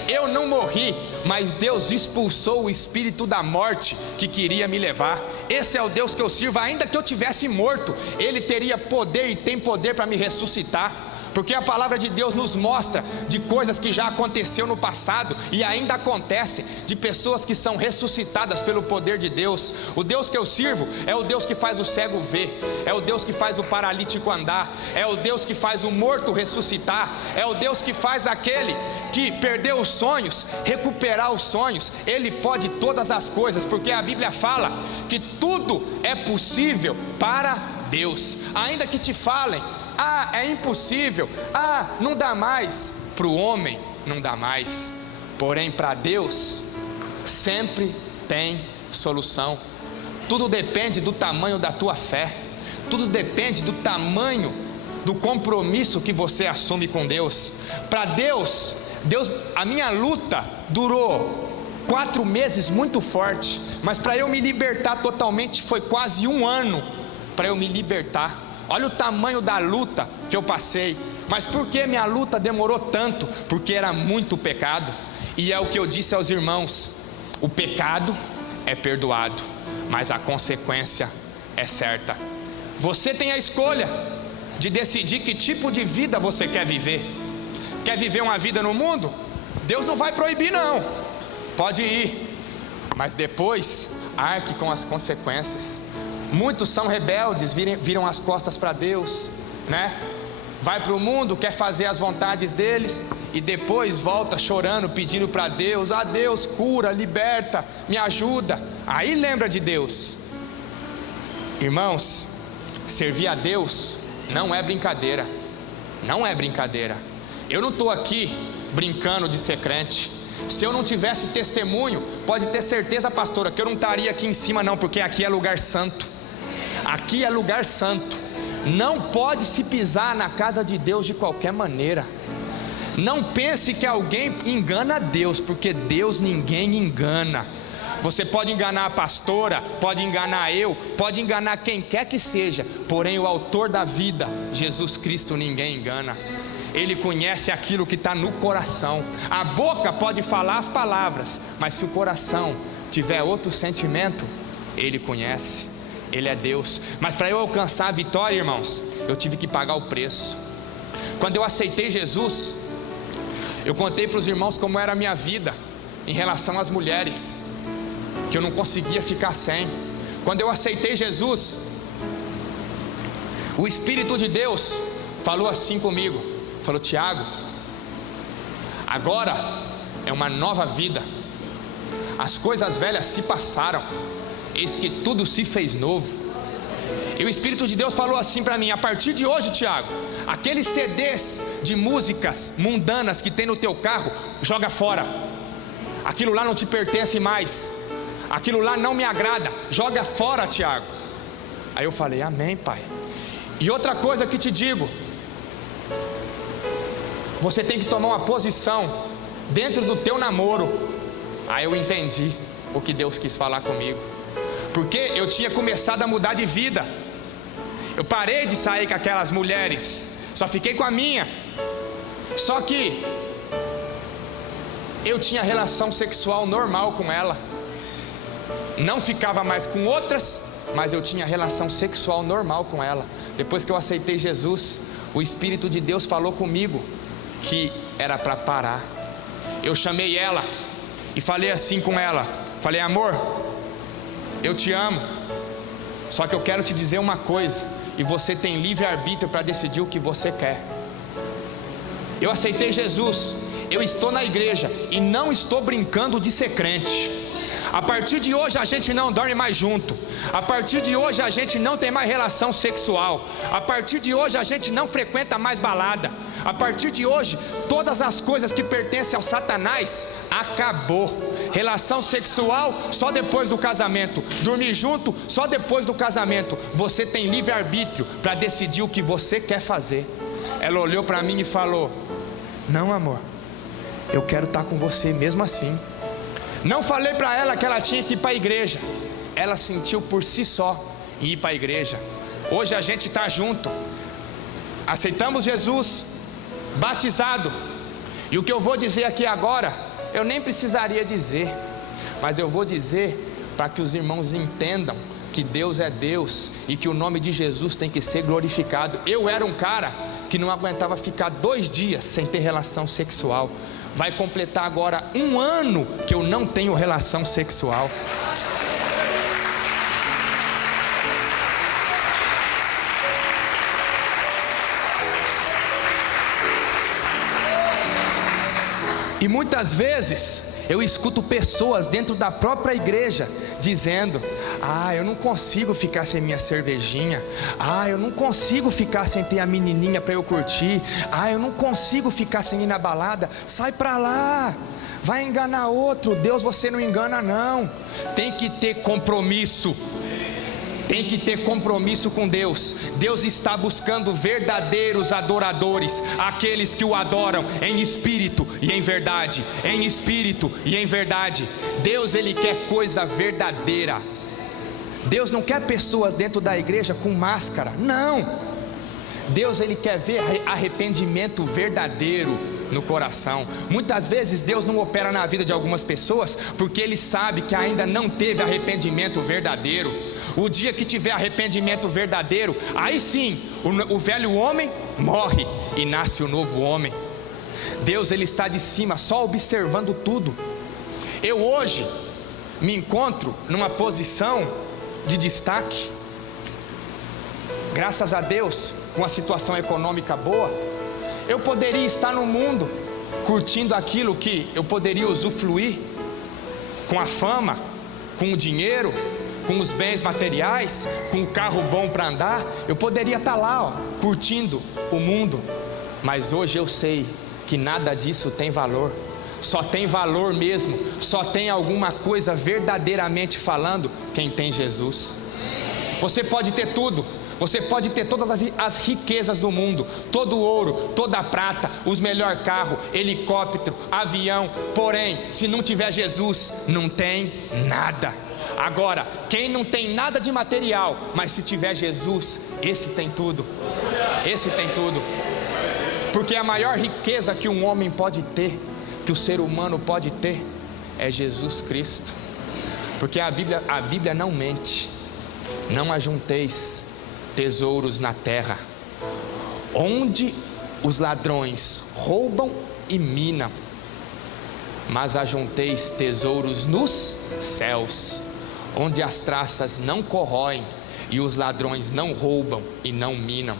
Eu não morri, mas Deus expulsou o espírito da morte que queria me levar. Esse é o Deus que eu sirvo. Ainda que eu tivesse morto, Ele teria poder e tem poder para me ressuscitar. Porque a palavra de Deus nos mostra de coisas que já aconteceu no passado e ainda acontecem, de pessoas que são ressuscitadas pelo poder de Deus. O Deus que eu sirvo é o Deus que faz o cego ver, é o Deus que faz o paralítico andar, é o Deus que faz o morto ressuscitar, é o Deus que faz aquele que perdeu os sonhos recuperar os sonhos. Ele pode todas as coisas, porque a Bíblia fala que tudo é possível para Deus. Ainda que te falem: ah, é impossível, ah, não dá mais. Para o homem não dá mais, porém para Deus sempre tem solução. Tudo depende do tamanho da tua fé, tudo depende do tamanho do compromisso que você assume com Deus. Para Deus, a minha luta durou 4 meses muito forte, mas para eu me libertar totalmente foi quase 1 ano para eu me libertar. Olha o tamanho da luta que eu passei. Mas por que minha luta demorou tanto? Porque era muito pecado. E é o que eu disse aos irmãos: o pecado é perdoado, mas a consequência é certa. Você tem a escolha de decidir que tipo de vida você quer viver. Quer viver uma vida no mundo? Deus não vai proibir não, pode ir, mas depois arque com as consequências. Muitos são rebeldes, viram as costas para Deus, vai para o mundo, quer fazer as vontades deles e depois volta chorando, pedindo para Deus: ah, Deus, cura, liberta, me ajuda. Aí lembra de Deus. Irmãos, servir a Deus não é brincadeira, não é brincadeira. Eu não estou aqui brincando de ser crente. Se eu não tivesse testemunho, pode ter certeza, pastora, que eu não estaria aqui em cima não, porque aqui é lugar santo. Aqui é lugar santo. Não pode se pisar na casa de Deus de qualquer maneira. Não pense que alguém engana Deus, porque Deus ninguém engana. Você pode enganar a pastora, pode enganar eu, pode enganar quem quer que seja, porém o autor da vida, Jesus Cristo, ninguém engana. Ele conhece aquilo que está no coração. A boca pode falar as palavras, mas se o coração tiver outro sentimento, Ele conhece. Ele é Deus. Mas para eu alcançar a vitória, irmãos, eu tive que pagar o preço. Quando eu aceitei Jesus, eu contei para os irmãos como era a minha vida em relação às mulheres, que eu não conseguia ficar sem. Quando eu aceitei Jesus, o Espírito de Deus falou assim comigo, falou: Tiago, agora é uma nova vida, as coisas velhas se passaram, eis que tudo se fez novo. E o Espírito de Deus falou assim para mim: a partir de hoje, Tiago, aqueles CDs de músicas mundanas que tem no teu carro, joga fora, aquilo lá não te pertence mais, aquilo lá não me agrada, joga fora, Tiago. Aí eu falei: amém, pai. E outra coisa que te digo, você tem que tomar uma posição dentro do teu namoro. Aí eu entendi o que Deus quis falar comigo, porque eu tinha começado a mudar de vida. Eu parei de sair com aquelas mulheres, só fiquei com a minha. Só que eu tinha relação sexual normal com ela, não ficava mais com outras, mas eu tinha relação sexual normal com ela. Depois que eu aceitei Jesus, o Espírito de Deus falou comigo que era para parar. Eu chamei ela e falei assim com ela, falei: amor, eu te amo, só que eu quero te dizer uma coisa, e você tem livre-arbítrio para decidir o que você quer. Eu aceitei Jesus, eu estou na igreja e não estou brincando de ser crente. A partir de hoje a gente não dorme mais junto. A partir de hoje a gente não tem mais relação sexual. A partir de hoje a gente não frequenta mais balada. A partir de hoje, todas as coisas que pertencem ao Satanás, acabou. Relação sexual só depois do casamento. Dormir junto só depois do casamento. Você tem livre-arbítrio para decidir o que você quer fazer. Ela olhou para mim e falou: não, amor, eu quero estar com você mesmo assim. Não falei para ela que ela tinha que ir para a igreja. Ela sentiu por si só ir para a igreja. Hoje a gente está junto, aceitamos Jesus, batizado. E o que eu vou dizer aqui agora, eu nem precisaria dizer, mas eu vou dizer para que os irmãos entendam que Deus é Deus e que o nome de Jesus tem que ser glorificado. Eu era um cara que não aguentava ficar 2 dias sem ter relação sexual. Vai completar agora 1 ano que eu não tenho relação sexual. E muitas vezes eu escuto pessoas dentro da própria igreja dizendo: ah, eu não consigo ficar sem minha cervejinha. Ah, eu não consigo ficar sem ter a menininha para eu curtir. Ah, eu não consigo ficar sem ir na balada. Sai para lá, vai enganar outro. Deus você não engana não. Tem que ter compromisso. Tem que ter compromisso com Deus. Deus está buscando verdadeiros adoradores, aqueles que o adoram em espírito e em verdade. Em espírito e em verdade. Deus, Ele quer coisa verdadeira. Deus não quer pessoas dentro da igreja com máscara, não. Deus, Ele quer ver arrependimento verdadeiro no coração. Muitas vezes Deus não opera na vida de algumas pessoas porque Ele sabe que ainda não teve arrependimento verdadeiro. O dia que tiver arrependimento verdadeiro, aí sim o velho homem morre e nasce o novo homem. Deus, Ele está de cima só observando tudo. Eu hoje me encontro numa posição de destaque, graças a Deus, com a situação econômica boa. Eu poderia estar no mundo curtindo aquilo que eu poderia usufruir, com a fama, com o dinheiro, com os bens materiais, com o carro bom para andar. Eu poderia estar lá, curtindo o mundo. Mas hoje eu sei que nada disso tem valor. Só tem valor mesmo, só tem alguma coisa verdadeiramente falando quem tem Jesus. Você pode ter tudo, você pode ter todas as riquezas do mundo, todo o ouro, toda a prata, os melhores carros, helicóptero, avião, porém, se não tiver Jesus, não tem nada. Agora, quem não tem nada de material, mas se tiver Jesus, esse tem tudo. Esse tem tudo. Porque a maior riqueza que um homem pode ter, que o ser humano pode ter, é Jesus Cristo. Porque a Bíblia não mente. Não ajunteis tesouros na terra, onde os ladrões roubam e minam, mas ajunteis tesouros nos céus, onde as traças não corroem e os ladrões não roubam e não minam.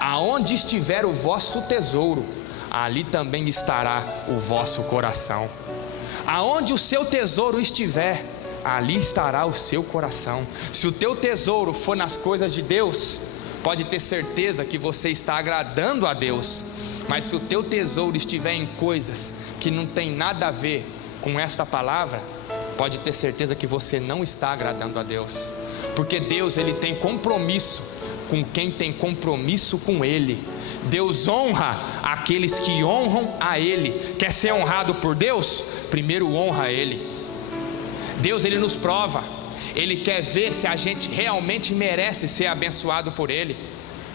Aonde estiver o vosso tesouro, ali também estará o vosso coração. Aonde o seu tesouro estiver, ali estará o seu coração. Se o teu tesouro for nas coisas de Deus, pode ter certeza que você está agradando a Deus. Mas se o teu tesouro estiver em coisas que não tem nada a ver com esta palavra, pode ter certeza que você não está agradando a Deus. Porque Deus, Ele tem compromisso com quem tem compromisso com Ele. Deus honra aqueles que honram a Ele. Quer ser honrado por Deus? Primeiro honra Ele. Deus, Ele nos prova, Ele quer ver se a gente realmente merece ser abençoado por Ele,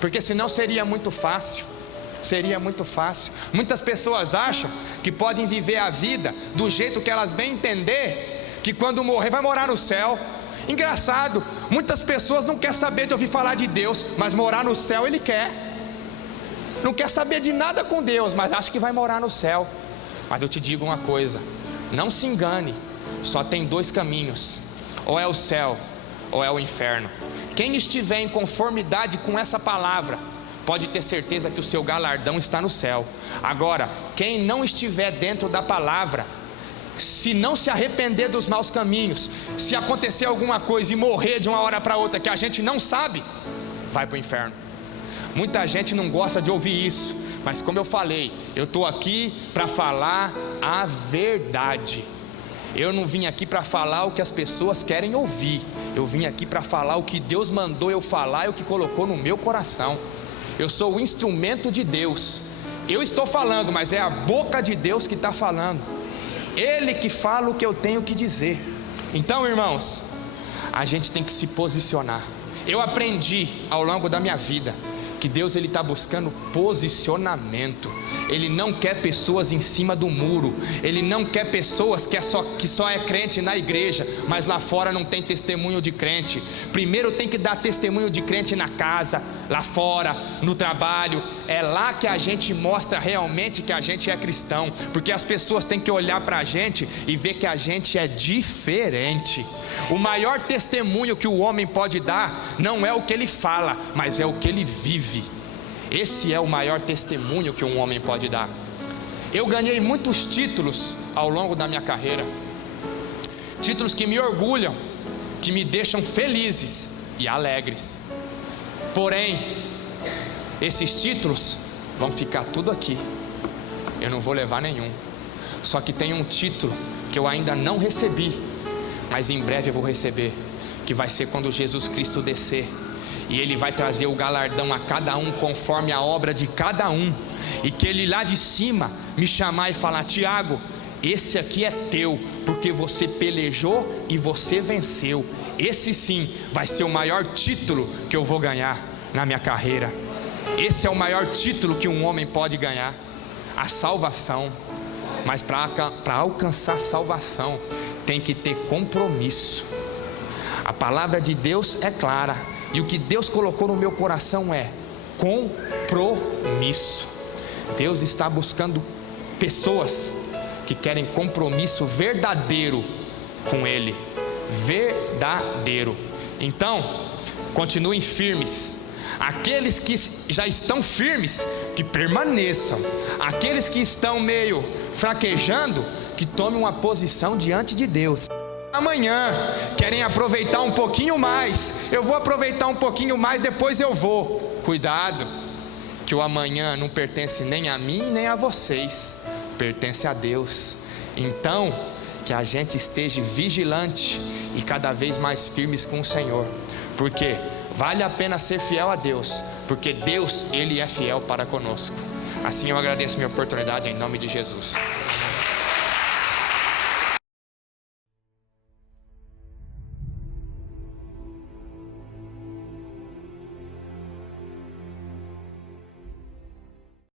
porque senão seria muito fácil. Muitas pessoas acham que podem viver a vida do jeito que elas bem entender, que quando morrer vai morar no céu. Engraçado, muitas pessoas não querem saber de ouvir falar de Deus, mas morar no céu ele quer. Não quer saber de nada com Deus, mas acha que vai morar no céu. Mas eu te digo uma coisa, não se engane. Só tem dois caminhos, ou é o céu, ou é o inferno. Quem estiver em conformidade com essa palavra, pode ter certeza que o seu galardão está no céu. Agora, quem não estiver dentro da palavra, se não se arrepender dos maus caminhos, se acontecer alguma coisa e morrer de uma hora para outra que a gente não sabe, vai para o inferno. Muita gente não gosta de ouvir isso, mas como eu falei, eu estou aqui para falar a verdade. Eu não vim aqui para falar o que as pessoas querem ouvir. Eu vim aqui para falar o que Deus mandou eu falar e o que colocou no meu coração. Eu sou o instrumento de Deus. Eu estou falando, mas é a boca de Deus que está falando. Ele que fala o que eu tenho que dizer. Então, irmãos, a gente tem que se posicionar. Eu aprendi ao longo da minha vida que Deus, Ele está buscando posicionamento. Ele não quer pessoas em cima do muro. Ele não quer pessoas que só é crente na igreja, mas lá fora não tem testemunho de crente. Primeiro tem que dar testemunho de crente na casa, lá fora, no trabalho. É lá que a gente mostra realmente que a gente é cristão, porque as pessoas têm que olhar para a gente e ver que a gente é diferente. O maior testemunho que o homem pode dar não é o que ele fala, mas é o que ele vive. Esse é o maior testemunho que um homem pode dar. Eu ganhei muitos títulos ao longo da minha carreira, títulos que me orgulham, que me deixam felizes e alegres. Porém, esses títulos vão ficar tudo aqui. Eu não vou levar nenhum. Só que tem um título que eu ainda não recebi, mas em breve eu vou receber, que vai ser quando Jesus Cristo descer, e Ele vai trazer o galardão a cada um conforme a obra de cada um, e que Ele lá de cima me chamar e falar: Tiago, esse aqui é teu, porque você pelejou e você venceu. Esse sim vai ser o maior título que eu vou ganhar na minha carreira. Esse é o maior título que um homem pode ganhar, a salvação. Mas para alcançar salvação tem que ter compromisso. A palavra de Deus é clara, e o que Deus colocou no meu coração é compromisso. Deus está buscando pessoas que querem compromisso verdadeiro com Ele, verdadeiro. Então, continuem firmes. Aqueles que já estão firmes, que permaneçam. Aqueles que estão meio fraquejando, que tomem uma posição diante de Deus. Amanhã querem aproveitar um pouquinho mais. Eu vou aproveitar um pouquinho mais, depois eu vou. Cuidado, que o amanhã não pertence nem a mim nem a vocês, pertence a Deus. Então, que a gente esteja vigilante e cada vez mais firmes com o Senhor, porque vale a pena ser fiel a Deus, porque Deus, Ele é fiel para conosco. Assim eu agradeço minha oportunidade em nome de Jesus.